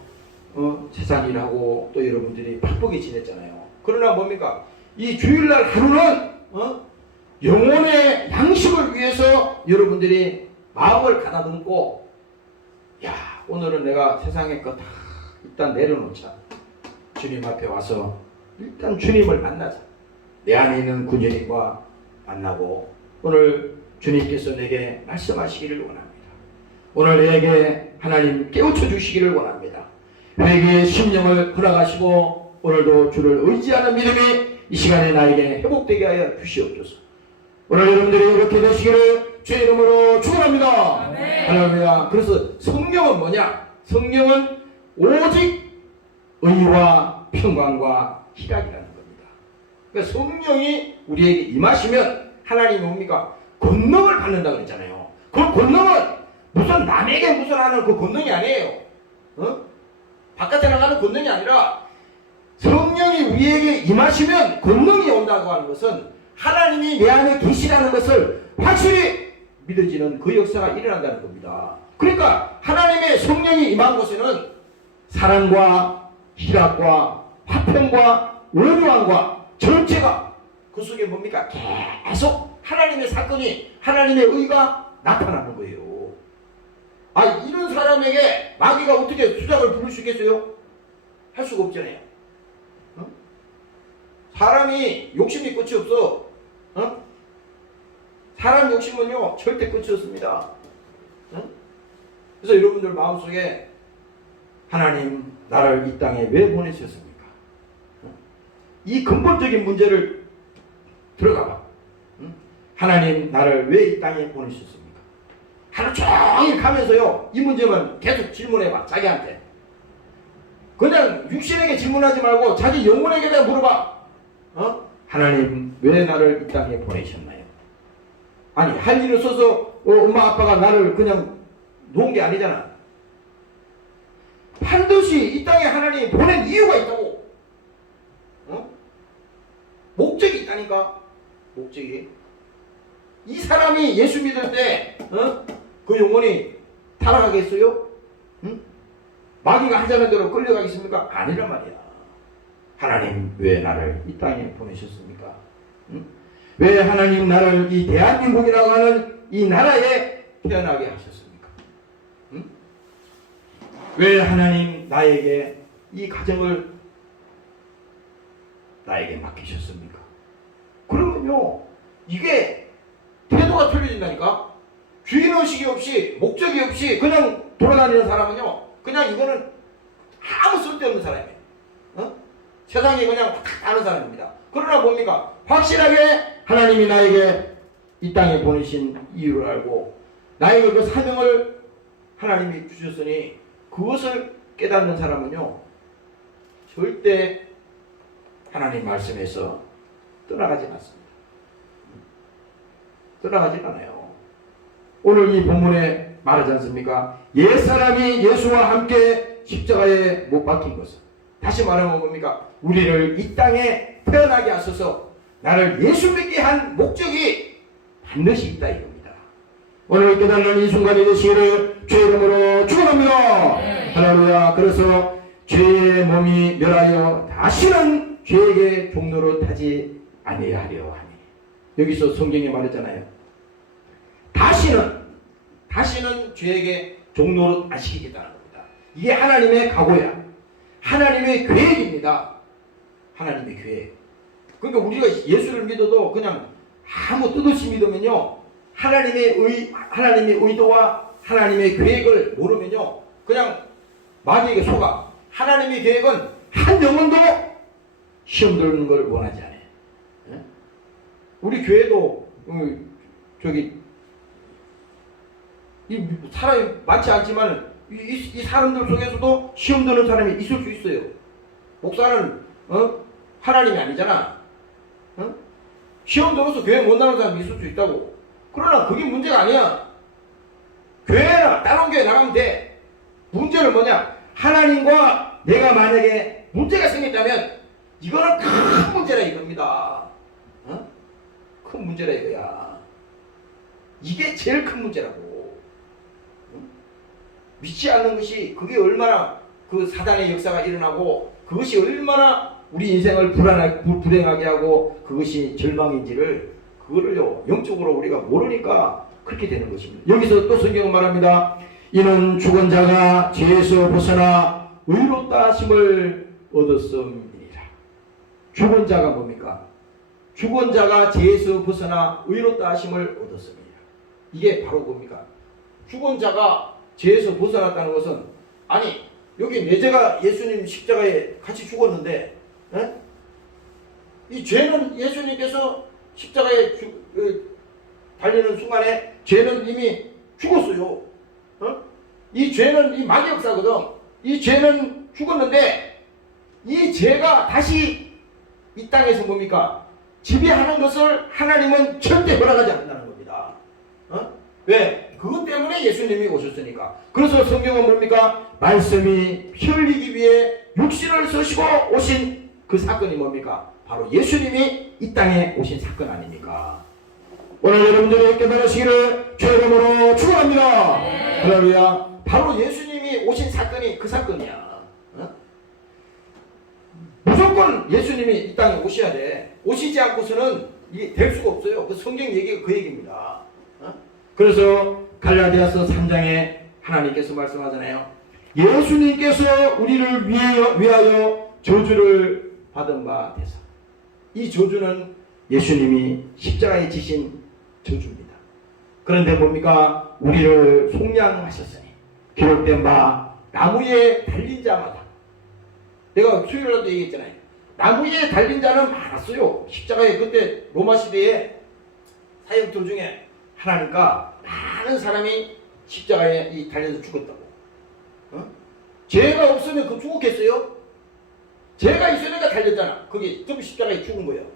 세상 일하고 또 여러분들이 바쁘게 지냈잖아요. 그러나 뭡니까? 이 주일날 하루는 영혼의 양식을 위해서 여러분들이 마음을 가다듬고 야 오늘은 내가 세상의 것 다 일단 내려놓자. 주님 앞에 와서 일단 주님을 만나자. 내 안에 있는 구주님과 만나고 오늘 주님께서 내게 말씀하시기를 원합니다. 오늘 내게 하나님 깨우쳐 주시기를 원합니다. 회개의 심령을 허락하시고 오늘도 주를 의지하는 믿음이 이 시간에 나에게 회복되게 하여 주시옵소서. 오늘 여러분들이 이렇게 되시기를 주의 이름으로 축원합니다. 할렐루야. 그래서 성령은 뭐냐? 성령은 오직 의와 평강과 희락이라는 겁니다. 그러니까 성령이 우리에게 임하시면 하나님이 뭡니까? 권능을 받는다 그랬잖아요. 그 권능은 무슨 남에게 무슨 하는 그 권능이 아니에요. 바깥에 나가는 권능이 아니라 성령이 성령이 우리에게 임하시면 권능이 온다고 하는 것은 하나님이 내 안에 계시라는 것을 확실히 믿어지는 그 역사가 일어난다는 겁니다. 그러니까 하나님의 성령이 임한 곳에는 사랑과 희락과 화평과 온유함과 절제가 그 속에 뭡니까? 계속 하나님의 사건이, 하나님의 의가 나타나는 거예요. 아, 이런 사람에게 마귀가 어떻게 수작을 부를 수 있겠어요? 할 수가 없잖아요. 어? 사람이 욕심이 끝이 없어. 어? 사람 욕심은요 절대 끝이 없습니다. 어? 그래서 여러분들 마음속에 하나님 나를 이 땅에 왜 보내셨습니까? 어? 이 근본적인 문제를 들어가봐. 하나님 나를 왜 이 땅에 보내셨습니까? 하루 종일 가면서요 이 문제만 계속 질문해봐. 자기한테. 그냥 육신에게 질문하지 말고 자기 영혼에게 대해 물어봐. 어? 하나님 왜 나를 이 땅에 보내셨나요? 아니 할 일을 써서 엄마 아빠가 나를 그냥 놓은 게 아니잖아. 반드시 이 땅에 하나님이 보낸 이유가 있다고. 어? 목적이 있다니까. 목적이. 이 사람이 예수 믿을 때 그 영혼이 타락하겠어요? 응? 마귀가 하자는 대로 끌려가겠습니까? 아니란 말이야. 하나님 왜 나를 이 땅에 보내셨습니까? 응? 왜 하나님 나를 이 대한민국이라고 하는 이 나라에 태어나게 하셨습니까? 응? 왜 하나님 나에게 이 가정을 나에게 맡기셨습니까? 그러면요 이게 태도가 틀려진다니까. 주인의식이 없이 목적이 없이 그냥 돌아다니는 사람은요 그냥 이거는 아무 쓸데없는 사람이에요. 어? 세상에 그냥 탁 아는 사람입니다. 그러나 뭡니까? 확실하게 하나님이 나에게 이 땅에 보내신 이유를 알고 나에게 그 사명을 하나님이 주셨으니 그것을 깨닫는 사람은요 절대 하나님 말씀에서 떠나가지 않습니다. 떠나가지 않아요. 오늘 이 본문에 말하지 않습니까? 옛사람이 예수와 함께 십자가에 못 박힌 것은, 다시 말하면 뭡니까? 우리를 이 땅에 태어나게 하셔서 나를 예수 믿게 한 목적이 반드시 있다 이겁니다. 오늘 깨닫는 이 순간이 되시기를 주의 이름으로 축원합니다. 할렐루야. 그래서 죄의 몸이 멸하여 다시는 죄에게 종로로 타지 아니하려 하니, 여기서 성경에 말했잖아요. 다시는 죄에게 종로로 안 시키겠다는 겁니다. 이게 하나님의 각오야. 하나님의 계획입니다. 하나님의 계획. 그러니까 우리가 예수를 믿어도 그냥 아무 뜻 없이 믿으면요, 하나님의 의도와 하나님의 계획을 모르면요 그냥 마귀에게 속아. 하나님의 계획은 한 영혼도 시험 들는 걸 원하지 않아요. 우리 교회도 이 사람이 많지 않지만 이 사람들 속에서도 시험 드는 사람이 있을 수 있어요. 목사는 하나님이 아니잖아. 시험 들어서 교회 못 나가는 사람이 있을 수 있다고. 그러나 그게 문제가 아니야. 교회나 다른 교회 나가면 돼. 문제는 뭐냐? 하나님과 내가 만약에 문제가 생겼다면 이거는 큰 문제라 이겁니다. 큰 문제라 이거야. 이게 제일 큰 문제라고. 믿지 않는 것이 그게 얼마나 그 사단의 역사가 일어나고 그것이 얼마나 우리 인생을 불행하게 하고 그것이 절망인지를 그거를요 영적으로 우리가 모르니까 그렇게 되는 것입니다. 여기서 또 성경은 말합니다. 이는 죽은 자가 죄에서 벗어나 의롭다 하심을 얻었음이니라. 죽은 자가 뭡니까? 죽은 자가 죄에서 벗어나 의롭다 하심을 얻었습니다. 이게 바로 뭡니까? 죽은 자가 죄에서 벗어났다는 것은, 아니 여기 내 죄가 예수님 십자가에 같이 죽었는데 이 죄는 예수님께서 십자가에 달리는 순간에 죄는 이미 죽었어요. 이 죄는 이 마귀 역사거든. 이 죄는 죽었는데 이 죄가 다시 이 땅에서 뭡니까? 지배하는 것을 하나님은 절대 허락하지 않는다는 겁니다. 왜? 그것 때문에 예수님이 오셨으니까. 그래서 성경은 뭡니까? 말씀이 피 흘리기 위해 육신을 쓰시고 오신 그 그 사건이 뭡니까? 바로 예수님이 이 땅에 오신 사건 아닙니까? 오늘 여러분들이 깨달으시기를 주의 이름으로 축원합니다. 할렐루야. 바로 예수님이 오신 사건이 그 사건이야. 어? 무조건 예수님이 이 땅에 오셔야 돼. 오시지 않고서는 이게 될 수가 없어요. 그 성경 얘기가 그 얘기입니다. 어? 그래서 갈라디아서 3장에 하나님께서 말씀하잖아요. 예수님께서 우리를 위하여 저주를 받은 바 되사. 이 저주는 예수님이 십자가에 지신 저주입니다. 그런데 뭡니까? 우리를 속량하셨으니 기록된 바 나무에 달린 자마다. 내가 수요일날도 얘기했잖아요. 나무에 달린 자는 많았어요. 십자가에 그때 로마 시대에 사형들 중에 하나니까 많은 사람이 십자가에 달려서 죽었다고. 어? 죄가 없으면 그 죽었겠어요? 죄가 있으니까 달렸잖아. 그게 좀 십자가에 죽은 거예요.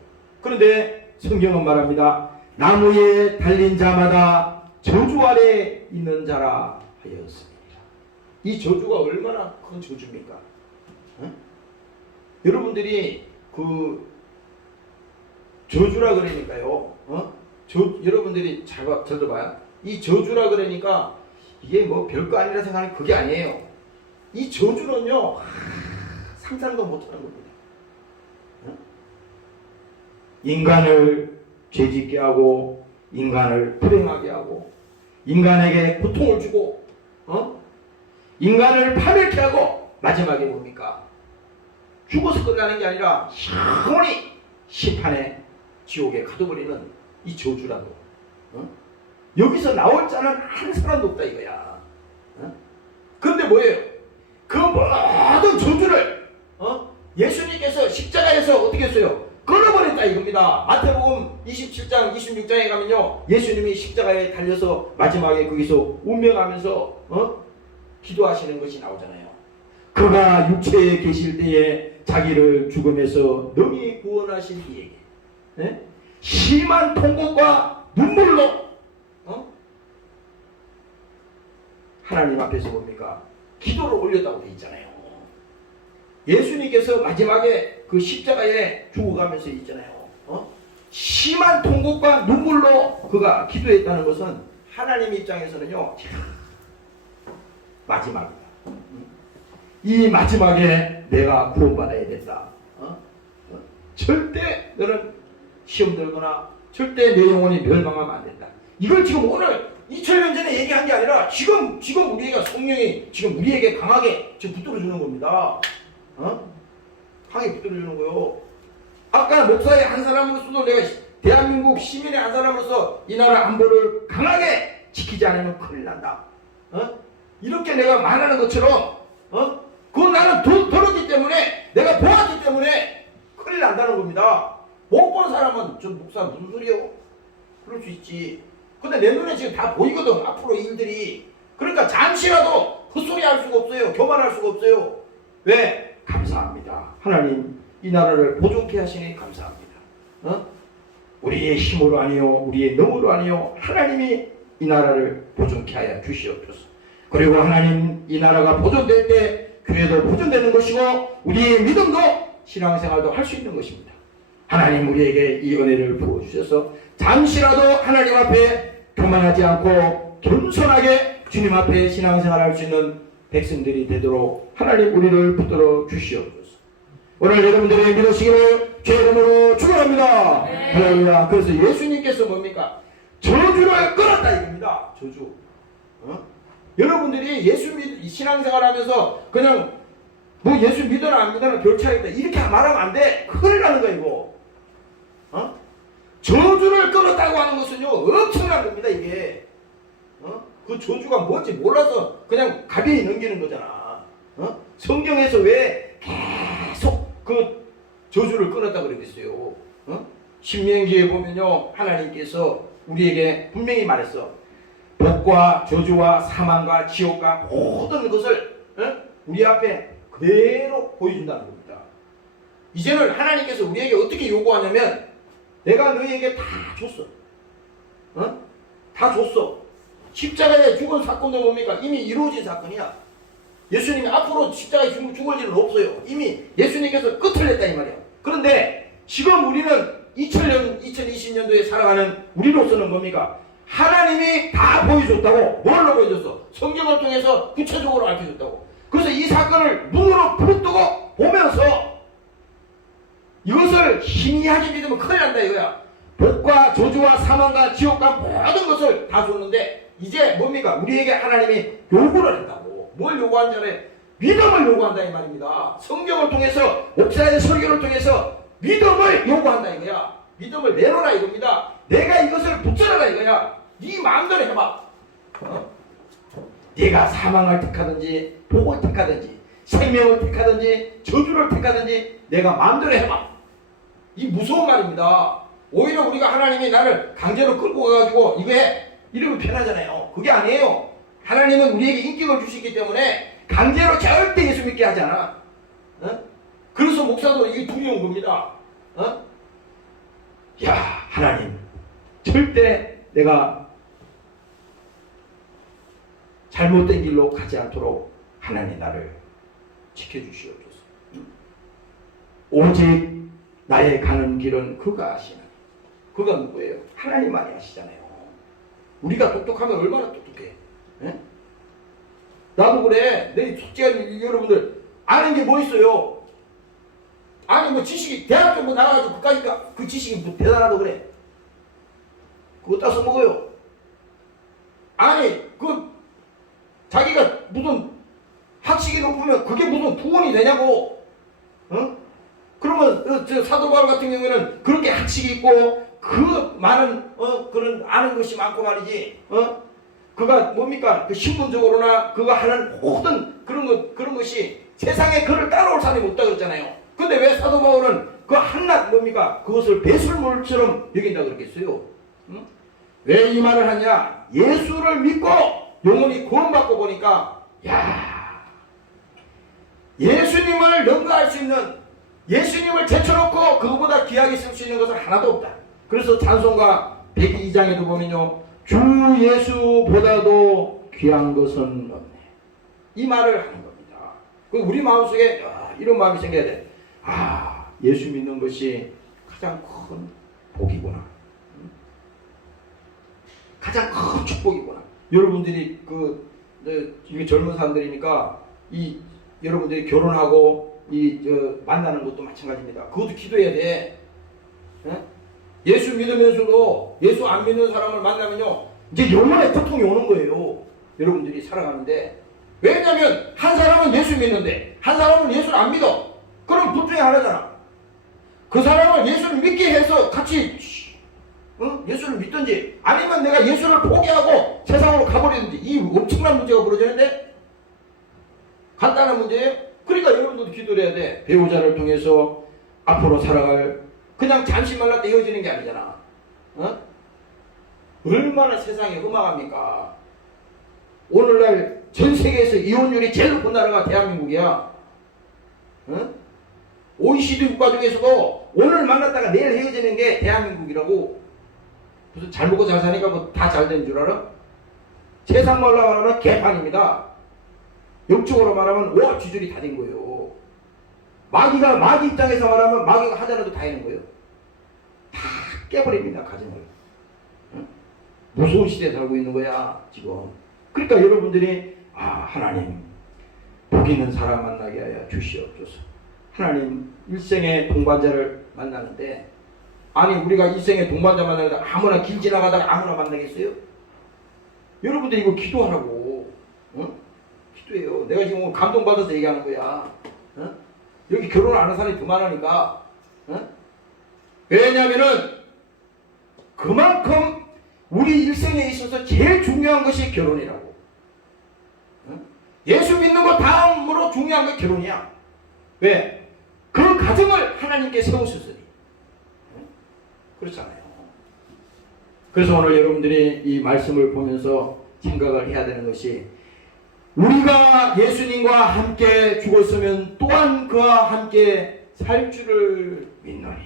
그런데 성경은 말합니다. 나무에 달린 자마다 저주 아래 있는 자라 하였습니다. 이 저주가 얼마나 큰 저주입니까? 어? 여러분들이 그 저주라 그러니까요. 여러분들이 잘 들어봐요. 이 저주라 그러니까 이게 뭐 별거 아니라 생각하는 그게 아니에요. 이 저주는요 상상도 못하는 겁니다. 인간을 죄짓게 하고 인간을 불행하게 하고 인간에게 고통을 주고 인간을 파멸케 하고 마지막에 뭡니까? 죽어서 끝나는 게 아니라 영원히 심판의 지옥에 가둬버리는 이 저주라고. 여기서 나올 자는 한 사람도 없다 이거야. 그런데 뭐예요? 그 모든 저주를 예수님께서 십자가에서 어떻게 했어요? 끊어버렸다 이겁니다. 마태복음 27장 26장에 가면요 예수님이 십자가에 달려서 마지막에 거기서 운명하면서 기도하시는 것이 나오잖아요. 그가 육체에 계실 때에 자기를 죽음에서 능히 구원하신 이에게 심한 통곡과 눈물로 하나님 앞에서 뭡니까? 기도를 올렸다고 되어 있잖아요. 예수님께서 마지막에 그 십자가에 죽어가면서 있잖아요. 심한 통곡과 눈물로 그가 기도했다는 것은 하나님 입장에서는요 마지막이다. 이 마지막에 내가 구원받아야 된다. 절대 너는 시험 들거나 절대 내 영혼이 멸망하면 안 된다. 이걸 지금 오늘 2000년 전에 얘기한 게 아니라 지금 우리가 성령이 지금 우리에게 강하게 지금 붙들어 주는 겁니다. 강하게 붙들어 주는 거요. 아까 목사의 한 사람으로서도 내가 대한민국 시민의 한 사람으로서 이 나라 안보를 강하게 지키지 않으면 큰일 난다. 이렇게 내가 말하는 것처럼 그건 나는 들었기 때문에 내가 보았기 때문에 큰일 난다는 겁니다. 못 본 사람은 저 목사 무슨 소리요? 그럴 수 있지. 근데 내 눈에 지금 다 보이거든. 앞으로 일들이. 그러니까 잠시라도 헛소리 할 수가 없어요. 교만할 수가 없어요. 왜? 감사합니다. 하나님 이 나라를 보존케 하시니 감사합니다. 우리의 힘으로 아니요 우리의 능으로 아니요 하나님이 이 나라를 보존케 하여 주시옵소서. 그리고 하나님 이 나라가 보존될 때 교회도 보존되는 것이고 우리의 믿음도 신앙생활도 할 수 있는 것입니다. 하나님 우리에게 이 은혜를 부어주셔서 잠시라도 하나님 앞에 교만하지 않고 겸손하게 주님 앞에 신앙생활 할 수 있는 백성들이 되도록 하나님 우리를 붙들어 주시옵소서. 오늘 여러분들이 믿으시기를 주의 이름으로 축원합니다. 할렐루야. 그래서 예수님께서 뭡니까? 저주를 끊었다 이겁니다. 저주. 여러분들이 예수 신앙생활 하면서 그냥 뭐 예수 믿어라 안 믿어라 별 차이 있다 이렇게 말하면 안 돼. 큰일 나는 거야 이거. 저주를 끊었다고 하는 것은요 엄청난 겁니다 이게. 그 저주가 뭔지 몰라서 그냥 가벼이 넘기는 거잖아. 성경에서 왜 계속 그 저주를 끊었다고 그러겠어요. 신명기에 보면요 하나님께서 우리에게 분명히 말했어. 복과 저주와 사망과 지옥과 모든 것을 우리 앞에 그대로 보여준다는 겁니다. 이제는 하나님께서 우리에게 어떻게 요구하냐면 내가 너희에게 다 줬어. 다 줬어. 십자가에 죽은 사건도 뭡니까? 이미 이루어진 사건이야. 예수님이 앞으로 십자가에 죽을 일은 없어요. 이미 예수님께서 끝을 냈다 이 말이야. 그런데 지금 우리는 2020년도에 살아가는 우리로서는 뭡니까? 하나님이 다 보여줬다고. 뭘로 보여줬어? 성경을 통해서 구체적으로 알려줬다고. 그래서 이 사건을 눈으로 부릅뜨고 보면서 이것을 희미하게 믿으면 큰일 난다 이거야. 복과 저주와 사망과 지옥과 모든 것을 다 줬는데 이제 뭡니까? 우리에게 하나님이 요구를 한다고. 뭘 요구한 자래? 믿음을 요구한다 이 말입니다. 성경을 통해서, 목사의 설교를 통해서 믿음을 요구한다 이거야. 믿음을 내놓으라 이겁니다. 내가 이것을 붙잡아라 이거야. 네 마음대로 해봐. 네가 사망을 택하든지 복을 택하든지 생명을 택하든지 저주를 택하든지 내가 마음대로 해봐. 이 무서운 말입니다. 오히려 우리가 하나님이 나를 강제로 끌고 가가지고 이거 해 이러면 편하잖아요. 그게 아니에요. 하나님은 우리에게 인격을 주시기 때문에 강제로 절대 예수 믿게 하지 않아. 그래서 목사도 이게 두려운 겁니다. 야, 하나님 절대 내가 잘못된 길로 가지 않도록 하나님 나를 지켜주시옵소서. 오직 나의 가는 길은 그가 아시나니. 그가 누구예요? 하나님만이 아시잖아요. 우리가 똑똑하면 얼마나 똑똑해. 에? 나도 그래. 내 솔직히 여러분들 아는 게 뭐 있어요? 아니 뭐 지식이 대학교 뭐 나가가지고 그까짓 그 지식이 뭐 대단하다고 그래. 그거 따서 먹어요. 아니 그 자기가 무슨 학식이 높으면 그게 무슨 구원이 되냐고. 그러면 저 사도 바울 같은 경우에는 그렇게 학식이 있고 그 많은 그런 아는 것이 많고 말이지. 그가 뭡니까? 그 신분적으로나 그가 하는 모든 그런 것이 세상에 그를 따라올 사람이 없다 그랬잖아요. 근데 왜 사도 바울은 그 한낱 뭡니까? 그것을 배설물처럼 여긴다 그랬겠어요? 왜 이 말을 하냐? 예수를 믿고 영혼이 구원받고 보니까 야, 예수님을 능가할 수 있는, 예수님을 제쳐놓고 그거보다 귀하게 쓸 수 있는 것은 하나도 없다. 그래서 찬송가 102장에도 보면요, 주 예수보다도 귀한 것은 없네. 이 말을 하는 겁니다. 우리 마음속에 이런 마음이 생겨야 돼. 아, 예수 믿는 것이 가장 큰 복이구나. 가장 큰 축복이구나. 여러분들이 이게 젊은 사람들이니까 여러분들이 결혼하고 만나는 것도 마찬가지입니다. 그것도 기도해야 돼. 예수 믿으면서도 예수 안 믿는 사람을 만나면요, 이제 영혼의 고통이 오는 거예요. 여러분들이 살아가는데. 왜냐면 한 사람은 예수 믿는데 한 사람은 예수를 안 믿어. 그럼 둘 중에 하나잖아. 그 사람을 예수를 믿게 해서 같이 예수를 믿든지 아니면 내가 예수를 포기하고 세상으로 가버리든지. 이 엄청난 문제가 벌어지는데 간단한 문제예요. 그러니까 여러분들도 기도를 해야 돼. 배우자를 통해서 앞으로 살아갈, 그냥 잠시 만날 때 헤어지는 게 아니잖아. 얼마나 세상이 험악합니까? 오늘날 전 세계에서 이혼율이 제일 높은 나라가 대한민국이야. OECD 국가 중에서도 오늘 만났다가 내일 헤어지는 게 대한민국이라고. 무슨 잘 먹고 잘 사니까 뭐 다 잘 되는 줄 알아? 세상 말로 말하면 개판입니다. 영적으로 말하면 와 쥐줄이 다 된 거예요. 마귀 입장에서 말하면 마귀가 하자라도 다 있는 거예요. 다 깨버립니다, 가정을. 무서운 시대에 살고 있는 거야 지금. 그러니까 여러분들이 하나님 복 있는 사람 만나게 하여 주시옵소서. 하나님 일생의 동반자를 만나는데, 아니 우리가 일생의 동반자 만나는데 아무나 길 지나가다가 아무나 만나겠어요? 여러분들 이거 기도하라고. 기도해요. 내가 지금 오늘 감동받아서 얘기하는 거야. 여기 결혼 안 하는 사람이 더 많으니까. 왜냐면은 그만큼 우리 일생에 있어서 제일 중요한 것이 결혼이라고. 예수 믿는 거 다음으로 중요한 게 결혼이야. 왜? 그 가정을 하나님께 세우셨으니. 그렇잖아요. 그래서 오늘 여러분들이 이 말씀을 보면서 생각을 해야 되는 것이, 우리가 예수님과 함께 죽었으면 또한 그와 함께 살 줄을 믿노니.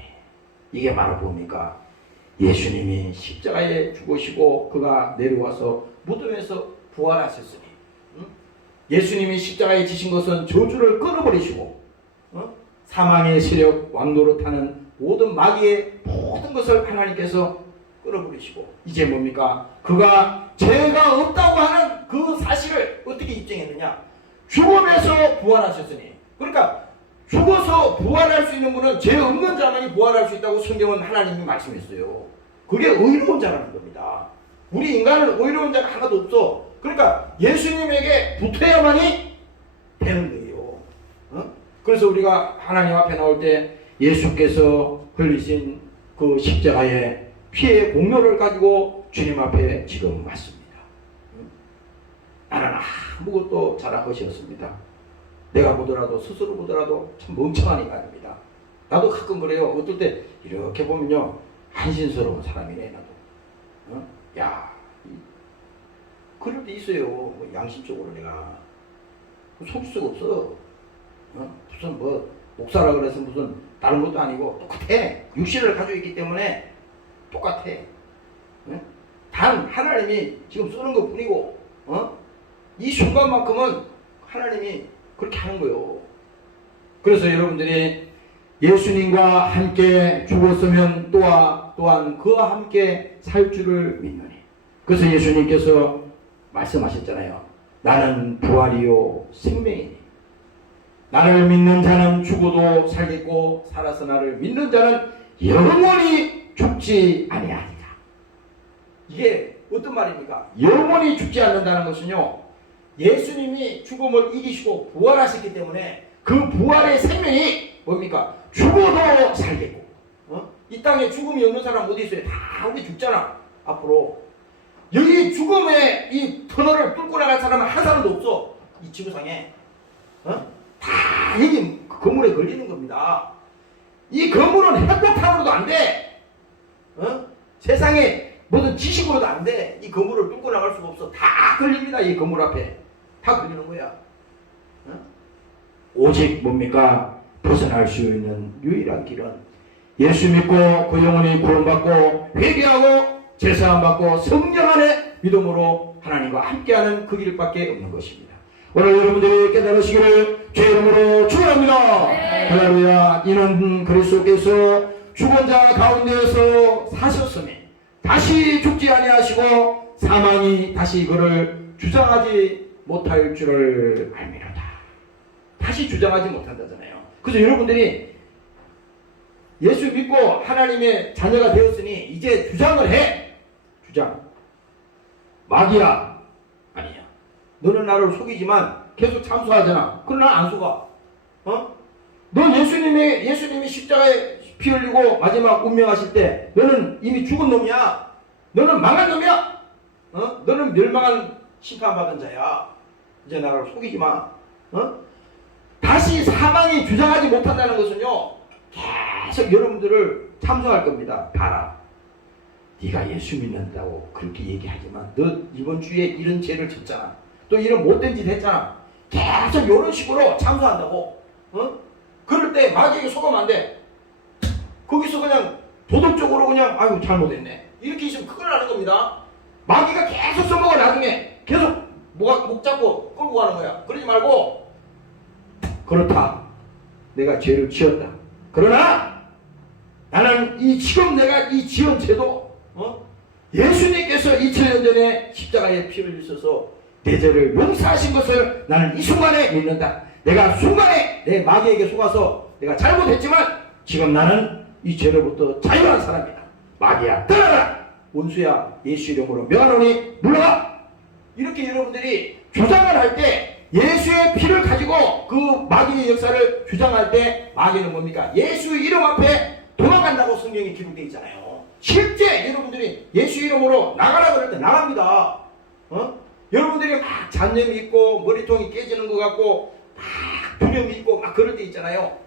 이게 바로 뭡니까? 예수님이 십자가에 죽으시고 그가 내려와서 무덤에서 부활하셨으니, 예수님이 십자가에 지신 것은 저주를 끊어버리시고 사망의 세력 왕노릇하는 모든 마귀의 모든 것을 하나님께서 끌어버리시고 이제 뭡니까? 그가 죄가 없다고 하는 그 사실을 어떻게 입증했느냐? 죽음에서 부활하셨으니. 그러니까 죽어서 부활할 수 있는 분은 죄 없는 자만이 부활할 수 있다고 성경은 하나님이 말씀했어요. 그게 의로운 자라는 겁니다. 우리 인간은 의로운 자가 하나도 없어. 그러니까 예수님에게 붙어야만이 되는 거예요. 그래서 우리가 하나님 앞에 나올 때 예수께서 흘리신 그 십자가의 피의 공로를 가지고 주님 앞에 지금 왔습니다. 나는 아무것도 잘한 것이 없습니다. 내가 보더라도 스스로 보더라도 참 멍청한 인간입니다. 나도 가끔 그래요. 어떨 때 이렇게 보면요 한신스러운 사람이네 나도. 야 그럴 때 있어요. 뭐 양심적으로 내가 속일 수가 없어. 무슨 뭐 목사라 그래서 무슨 다른 것도 아니고 똑같아. 육신을 가지고 있기 때문에 똑같아. 단 하나님이 지금 쓰는 것 뿐이고 이 순간만큼은 하나님이 그렇게 하는 거예요. 그래서 여러분들이 예수님과 함께 죽었으면 또한 그와 함께 살 줄을 믿노니. 그래서 예수님께서 말씀하셨잖아요. 나는 부활이요 생명이니 나를 믿는 자는 죽어도 살겠고 살아서 나를 믿는 자는 영원히 죽지 아니하리라. 이게 어떤 말입니까? 영원히 죽지 않는다는 것은요 예수님이 죽음을 이기시고 부활하셨기 때문에 그 부활의 생명이 뭡니까? 죽어도 살겠고 이 땅에 죽음이 없는 사람 어디 있어요? 다 우리 죽잖아. 앞으로 여기 죽음의 이 터널을 뚫고 나갈 사람은 한 사람도 없어. 이 지구상에 다 여기 건물에 걸리는 겁니다. 이 건물은 핵폭탄으로도 안 돼. 세상에 모든 지식으로도 안 돼. 이 건물을 뚫고 나갈 수가 없어. 다 걸립니다. 이 건물 앞에 다 걸리는 거야. 오직 뭡니까? 벗어날 수 있는 유일한 길은 예수 믿고 그 영혼이 구원받고 회개하고 제사함 받고 성령 안에 믿음으로 하나님과 함께하는 그 길밖에 없는 것입니다. 오늘 여러분들이 깨달으시기를 주의 이름으로 축원합니다. 할렐루야. 이는 그리스도께서 죽은 자 가운데에서 사셨으니 다시 죽지 아니하시고 사망이 다시 그를 주장하지 못할 줄을 알미로다. 다시 주장하지 못한다잖아요. 그래서 여러분들이 예수 믿고 하나님의 자녀가 되었으니 이제 주장을 해. 주장. 마귀야. 아니야. 너는 나를 속이지만 계속 참소하잖아. 그럼 난 안 속아. 너 예수님이 십자가에 피 흘리고 마지막 운명하실 때 너는 이미 죽은 놈이야. 너는 망한 놈이야. 너는 멸망한 심판받은 자야. 이제 나를 속이지 마. 다시 사망이 주장하지 못한다는 것은요 계속 여러분들을 참소할 겁니다. 봐라. 네가 예수 믿는다고 그렇게 얘기하지만 너 이번 주에 이런 죄를 졌잖아. 또 이런 못된 짓 했잖아. 계속 이런 식으로 참소한다고. 그럴 때 마귀에게 속으면 안 돼. 거기서 그냥 도덕적으로 그냥 아유 잘못했네 이렇게 있으면 큰일 나는 겁니다. 마귀가 계속 써먹어. 나중에 계속 목 잡고 끌고 가는 거야. 그러지 말고 그렇다. 내가 죄를 지었다. 그러나 나는 지금 내가 이 지은 죄도 예수님께서 2000년 전에 십자가에 피를 흘리셔서 내 죄를 용서하신 것을 나는 이 순간에 믿는다. 내가 순간에 내 마귀에게 속아서 내가 잘못했지만 지금 나는 이 죄로부터 자유한 사람이다. 마귀야 떠나라. 원수야 예수 이름으로 명하노니 물러가. 이렇게 여러분들이 주장을 할 때 예수의 피를 가지고 그 마귀의 역사를 주장할 때 마귀는 뭡니까? 예수 이름 앞에 도망간다고 성경에 기록되어 있잖아요. 실제 여러분들이 예수 이름으로 나가라 그럴 때 나갑니다. 여러분들이 막 잡념이 있고 머리통이 깨지는 것 같고 막 두려움이 있고 막 그럴 때 있잖아요.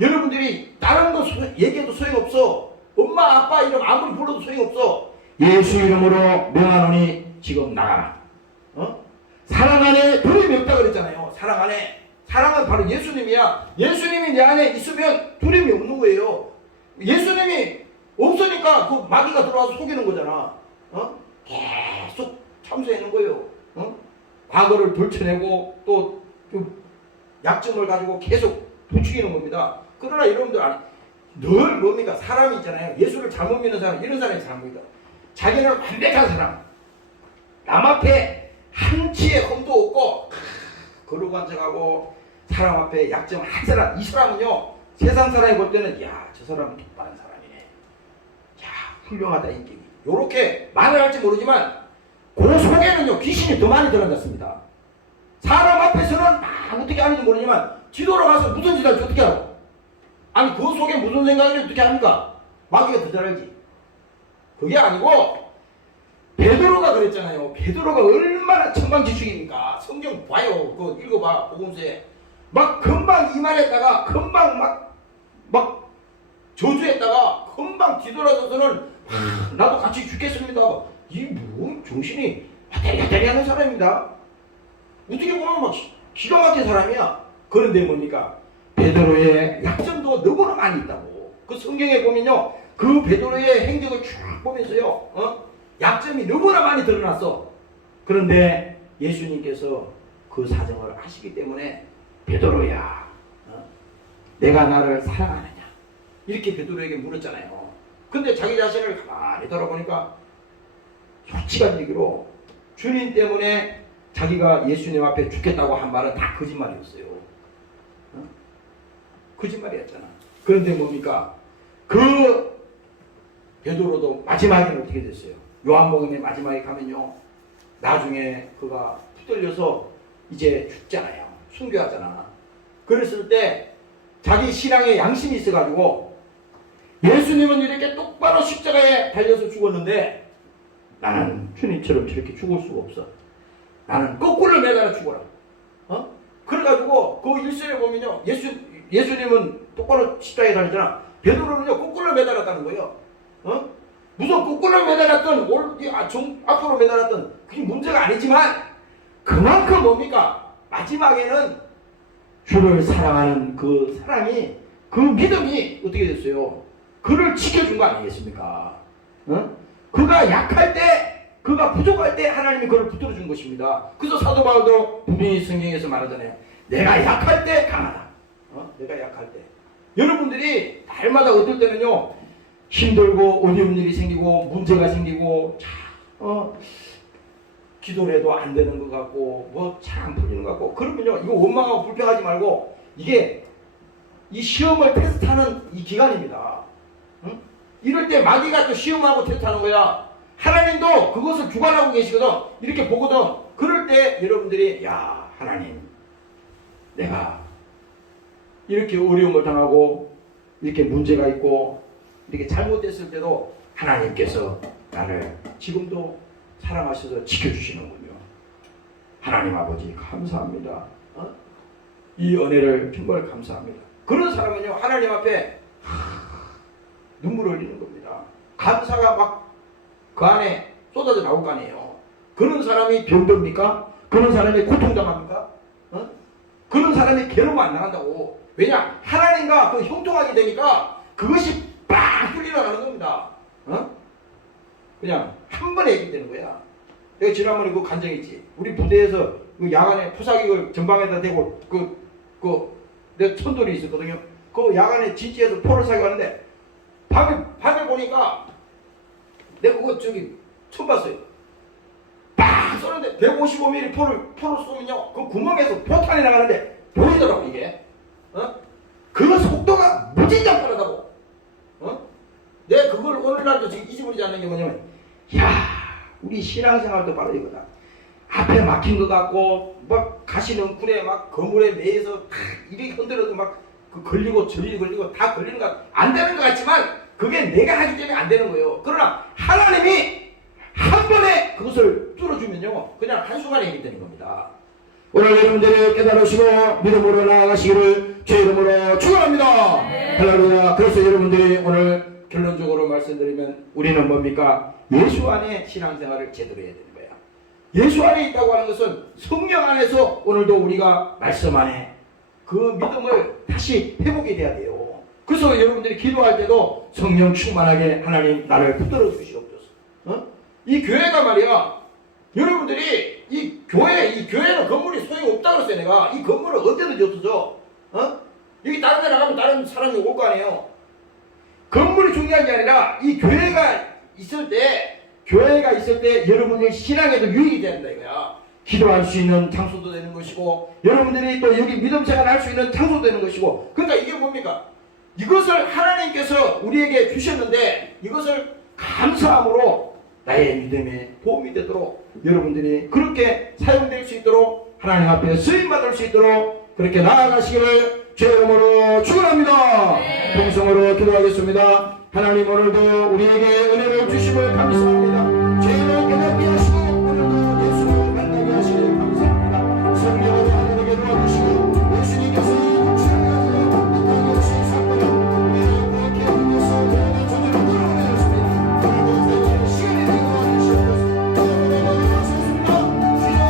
여러분들이 다른 거 얘기해도 소용없어. 엄마 아빠 이름 아무리 불러도 소용없어. 예수 이름으로 명하노니 지금 나가라. 사랑 안에 두려움이 없다 그랬잖아요. 사랑 안에. 사랑은 바로 예수님이야. 예수님이 내 안에 있으면 두려움이 없는 거예요. 예수님이 없으니까 그 마귀가 들어와서 속이는 거잖아. 계속 참소하는 거예요. 과거를 들춰내고 또 약점을 가지고 계속 부추기는 겁니다. 그러나 여러분들 늘 뭡니까? 사람이 있잖아요. 예수를 잘못 믿는 사람, 이런 사람이 잘못이다. 자기는 완벽한 사람, 남 앞에 한치의 흠도 없고 거룩 간척하고 사람 앞에 약점 한 사람, 이 사람은요 세상 사람이 볼 때는 야, 저 사람은 똑바른 사람이네, 야, 훌륭하다, 인격이, 요렇게 말을 할지 모르지만 그 속에는요 귀신이 더 많이 들어앉았습니다. 사람 앞에서는 어떻게 하는지 모르지만 뒤돌아 가서 무슨 짓을 할지 어떻게 알아? 아니 그 속에 무슨 생각인지 어떻게 합니까? 마귀가 더 잘 알지. 그게 아니고 베드로가 그랬잖아요. 베드로가 얼마나 천방지축입니까? 성경 봐요. 그거 읽어봐. 복음서에 막 금방 이 말했다가 금방 막 저주했다가 금방 뒤돌아서서는 나도 같이 죽겠습니다. 이 뭐 정신이 화다리 하는 사람입니다. 어떻게 보면 막 기가 막힌 사람이야. 그런데 뭡니까? 베드로의 약점도 너무나 많이 있다고. 그 성경에 보면요, 그 베드로의 행적을 쭉 보면서요, 약점이 너무나 많이 드러났어. 그런데 예수님께서 그 사정을 아시기 때문에 베드로야, 내가 나를 사랑하느냐? 이렇게 베드로에게 물었잖아요. 근데 자기 자신을 가만히 돌아보니까 솔직한 얘기로 주님 때문에 자기가 예수님 앞에 죽겠다고 한 말은 다 거짓말이었어요. 거짓말이었잖아. 그런데 뭡니까? 그 베드로도 마지막에는 어떻게 됐어요? 요한복음의 마지막에 가면요, 나중에 그가 붙들려서 이제 죽잖아요. 순교하잖아. 그랬을 때 자기 신앙에 양심이 있어가지고 예수님은 이렇게 똑바로 십자가에 달려서 죽었는데 나는 주님처럼 저렇게 죽을 수가 없어. 나는 거꾸로 매달아 죽어라. 그래가지고 그 일설에 보면요, 예수님은 똑바로 십자가에 달렸잖아. 베드로는요 거꾸로 매달았다는 거예요. 무슨 거꾸로 매달았던 앞으로 매달았던 그게 문제가 아니지만 그만큼 뭡니까? 마지막에는 주를 사랑하는 그 사랑이, 그 믿음이 어떻게 됐어요? 그를 지켜준 거 아니겠습니까? 그가 약할 때, 그가 부족할 때 하나님이 그를 붙들어준 것입니다. 그래서 사도 바울도 분명히 성경에서 말하잖아요. 내가 약할 때 강하다. 내가 약할 때. 여러분들이 날마다 어떨 때는요, 힘들고 어려운 일이 생기고 문제가 생기고 기도를 해도 안 되는 것 같고 뭐 잘 안 풀리는 것 같고 그러면요, 이거 원망하고 불평하지 말고 이게 이 시험을 테스트하는 이 기간입니다. 이럴 때 마귀가 또 시험하고 테스트하는 거야. 하나님도 그것을 주관하고 계시거든. 이렇게 보거든. 그럴 때 여러분들이 야, 하나님, 내가 이렇게 어려움을 당하고 이렇게 문제가 있고 이렇게 잘못됐을 때도 하나님께서 나를 지금도 사랑하셔서 지켜주시는군요. 하나님 아버지 감사합니다. 이 은혜를 정말 감사합니다. 그런 사람은요, 하나님 앞에 눈물을 흘리는 겁니다. 감사가 막 그 안에 쏟아져 나올 거 아니에요. 그런 사람이 병듭니까? 그런 사람이 고통당합니까? 그런 사람이 괴로움 안 당한다고. 왜냐? 하나님과 그 형통하게 되니까 그것이 빡 흘러나가는 겁니다. 그냥 한 번에 해결되는 거야. 내가 지난번에 그 간증 있지. 우리 부대에서 그 야간에 푸사기를 전방에다 대고 내 천돌이 있었거든요. 그 야간에 진지에서 포를 사기 하는데 밤에 보니까 내가 그거 처음 봤어요. 빡 쏘는데 155mm 포를 쏘면요, 그 구멍에서 포탄이 나가는데 보이더라고 이게. 그 속도가 무진장 빠르다고. 내가 그걸 오늘날도 지금 잊어버리지 않는 게 뭐냐면, 야, 우리 신앙생활도 바로 이거다. 앞에 막힌 것 같고 막 가시는 굴에 막 거물에 매여서 이렇게 흔들어도 막 걸리고 저리 걸리고 다 걸리는 것 안 되는 것 같지만 그게 내가 하기 때문에 안 되는 거예요. 그러나 하나님이 한 번에 그것을 뚫어주면요, 그냥 한순간에 해결되는 겁니다. 오늘 여러분들이 깨달으시고 믿음으로 나아가시기를 제 이름으로 축원합니다. 할렐루야. 그래서 여러분들이 오늘 결론적으로 말씀드리면 우리는 뭡니까? 예수 안에 신앙생활을 제대로 해야 되는 거야. 예수 안에 있다고 하는 것은 성령 안에서 오늘도 우리가 말씀 안에 그 믿음을 다시 회복이 돼야 돼요. 그래서 여러분들이 기도할 때도 성령 충만하게 하나님 나를 붙들어 주시옵소서. 이 교회가 말이야, 여러분들이 이 교회는 건물이 소용이 없다 그랬어요. 내가 이 건물은 언제든지 없어져. 여기 다른 데 나가면 다른 사람이 올 거 아니에요. 건물이 중요한 게 아니라 이 교회가 있을 때 여러분의 신앙에도 유익이 된다 이거야. 기도할 수 있는 장소도 되는 것이고 여러분들이 또 여기 믿음 생활 할 수 있는 장소도 되는 것이고, 그러니까 이게 뭡니까? 이것을 하나님께서 우리에게 주셨는데 이것을 감사함으로 나의 믿음에 도움이 되도록 여러분들이 그렇게 사용될 수 있도록 하나님 앞에 쓰임받을 수 있도록 그렇게 나아가시기를 주의 이름으로 축원합니다. 통성으로 기도하겠습니다. 하나님, 오늘도 우리에게 은혜를 주심을 감사합니다. 죄를 깨닫게 하시고 오늘도 예수를 만나게 하시길 감사합니다. 성령으로 하나님께 도와주시고 예수님께서 육신을 가지고 오신 사건을 우리를 그렇게 하면서 모든 존재로 끌어내셨습니다. 오늘도 우리에게 시간이 되고 와주시옵소서. 오늘도 하셨습니다. 주여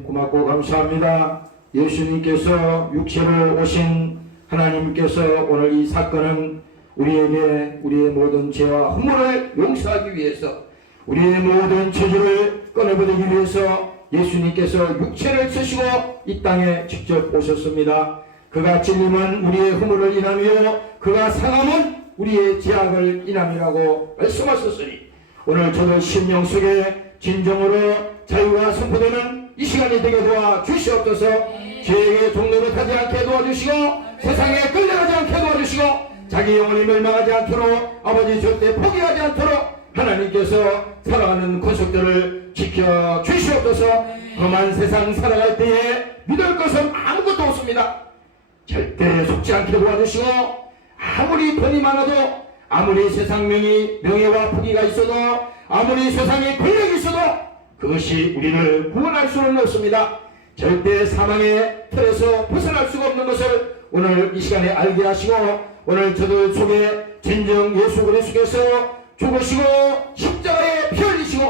주님 고맙고 감사합니다. 예수님께서 육체로 오신 하나님께서 오늘 이 사건은 우리에게 우리의 모든 죄와 허물을 용서하기 위해서, 우리의 모든 저주를 꺼내버리기 위해서 예수님께서 육체를 쓰시고 이 땅에 직접 오셨습니다. 그가 찔림은 우리의 허물을 인하며 그가 상함은 우리의 죄악을 인함이라고 말씀하셨으니, 오늘 저들 심령 속에 진정으로 자유가 선포되는 이 시간이 되게 도와 주시옵소서. 죄에게 종노릇하지 않게 도와주시고 세상에 끌려가지 않게 도와주시고 자기 영혼이 멸망하지 않도록 아버지 절대 포기하지 않도록 하나님께서 사랑하는 권속들을 지켜 주시옵소서. 험한 세상 살아갈 때에 믿을 것은 아무것도 없습니다. 절대 속지 않게 도와주시고, 아무리 돈이 많아도, 아무리 세상 명예와 부귀가 있어도, 아무리 세상에 권력이 있어도 그것이 우리를 구원할 수는 없습니다. 절대 사망의 틀에서 벗어날 수가 없는 것을 오늘 이 시간에 알게 하시고, 오늘 저들 속에 진정 예수 그리스도께서 죽으시고 십자가에 피 흘리시고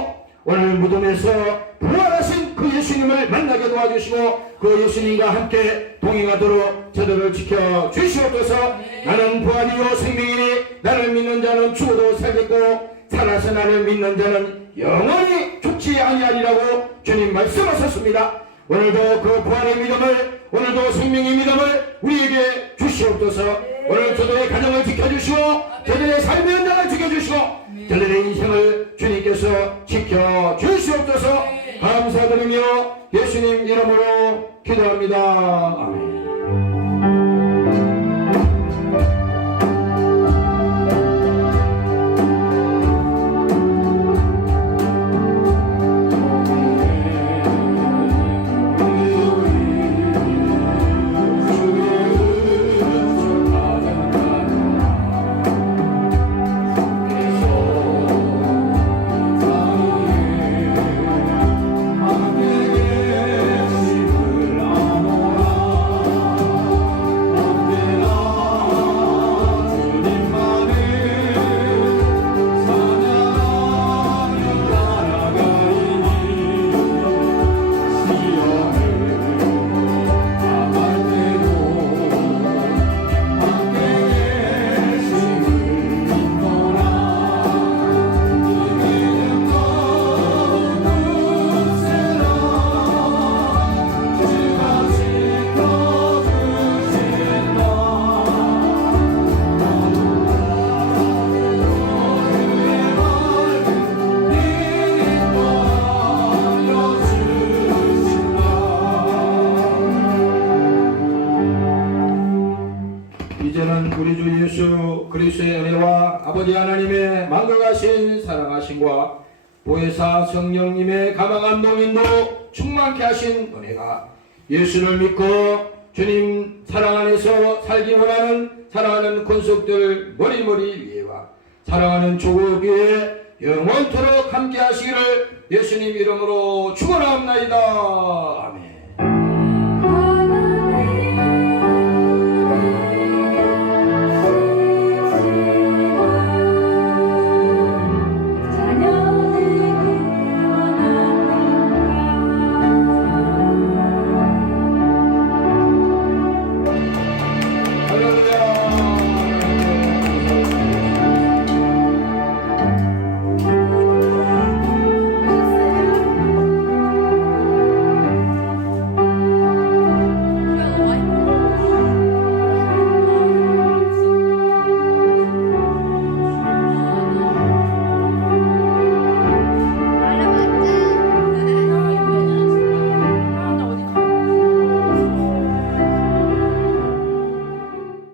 오늘 무덤에서 부활하신 그 예수님을 만나게 도와주시고 그 예수님과 함께 동행하도록 저들을 지켜 주시옵소서. 나는 부활이요 생명이니 나를 믿는 자는 죽어도 살겠고 살아서 나를 믿는 자는 영원히 죽지 아니하리라고 주님 말씀하셨습니다. 오늘도 그 부활의 믿음을, 오늘도 생명의 믿음을 우리에게 주시옵소서. 오늘 저들의 가정을 지켜주시고 저들의 삶의 현장을 지켜주시고 저들의 인생을 주님께서 지켜주시옵소서. 감사드리며 예수님 이름으로 기도합니다. 아멘. 이제는 우리 주 예수 그리스도의 은혜와 아버지 하나님의 만극하신 사랑하심과 보혜사 성령님의 가망한 동인도 충만케 하신 은혜가 예수를 믿고 주님 사랑 안에서 살기 원하는 사랑하는 권속들 머리머리 위에와 사랑하는 조국 위에 영원토록 함께 하시기를 예수님 이름으로 축원합니다. 아멘.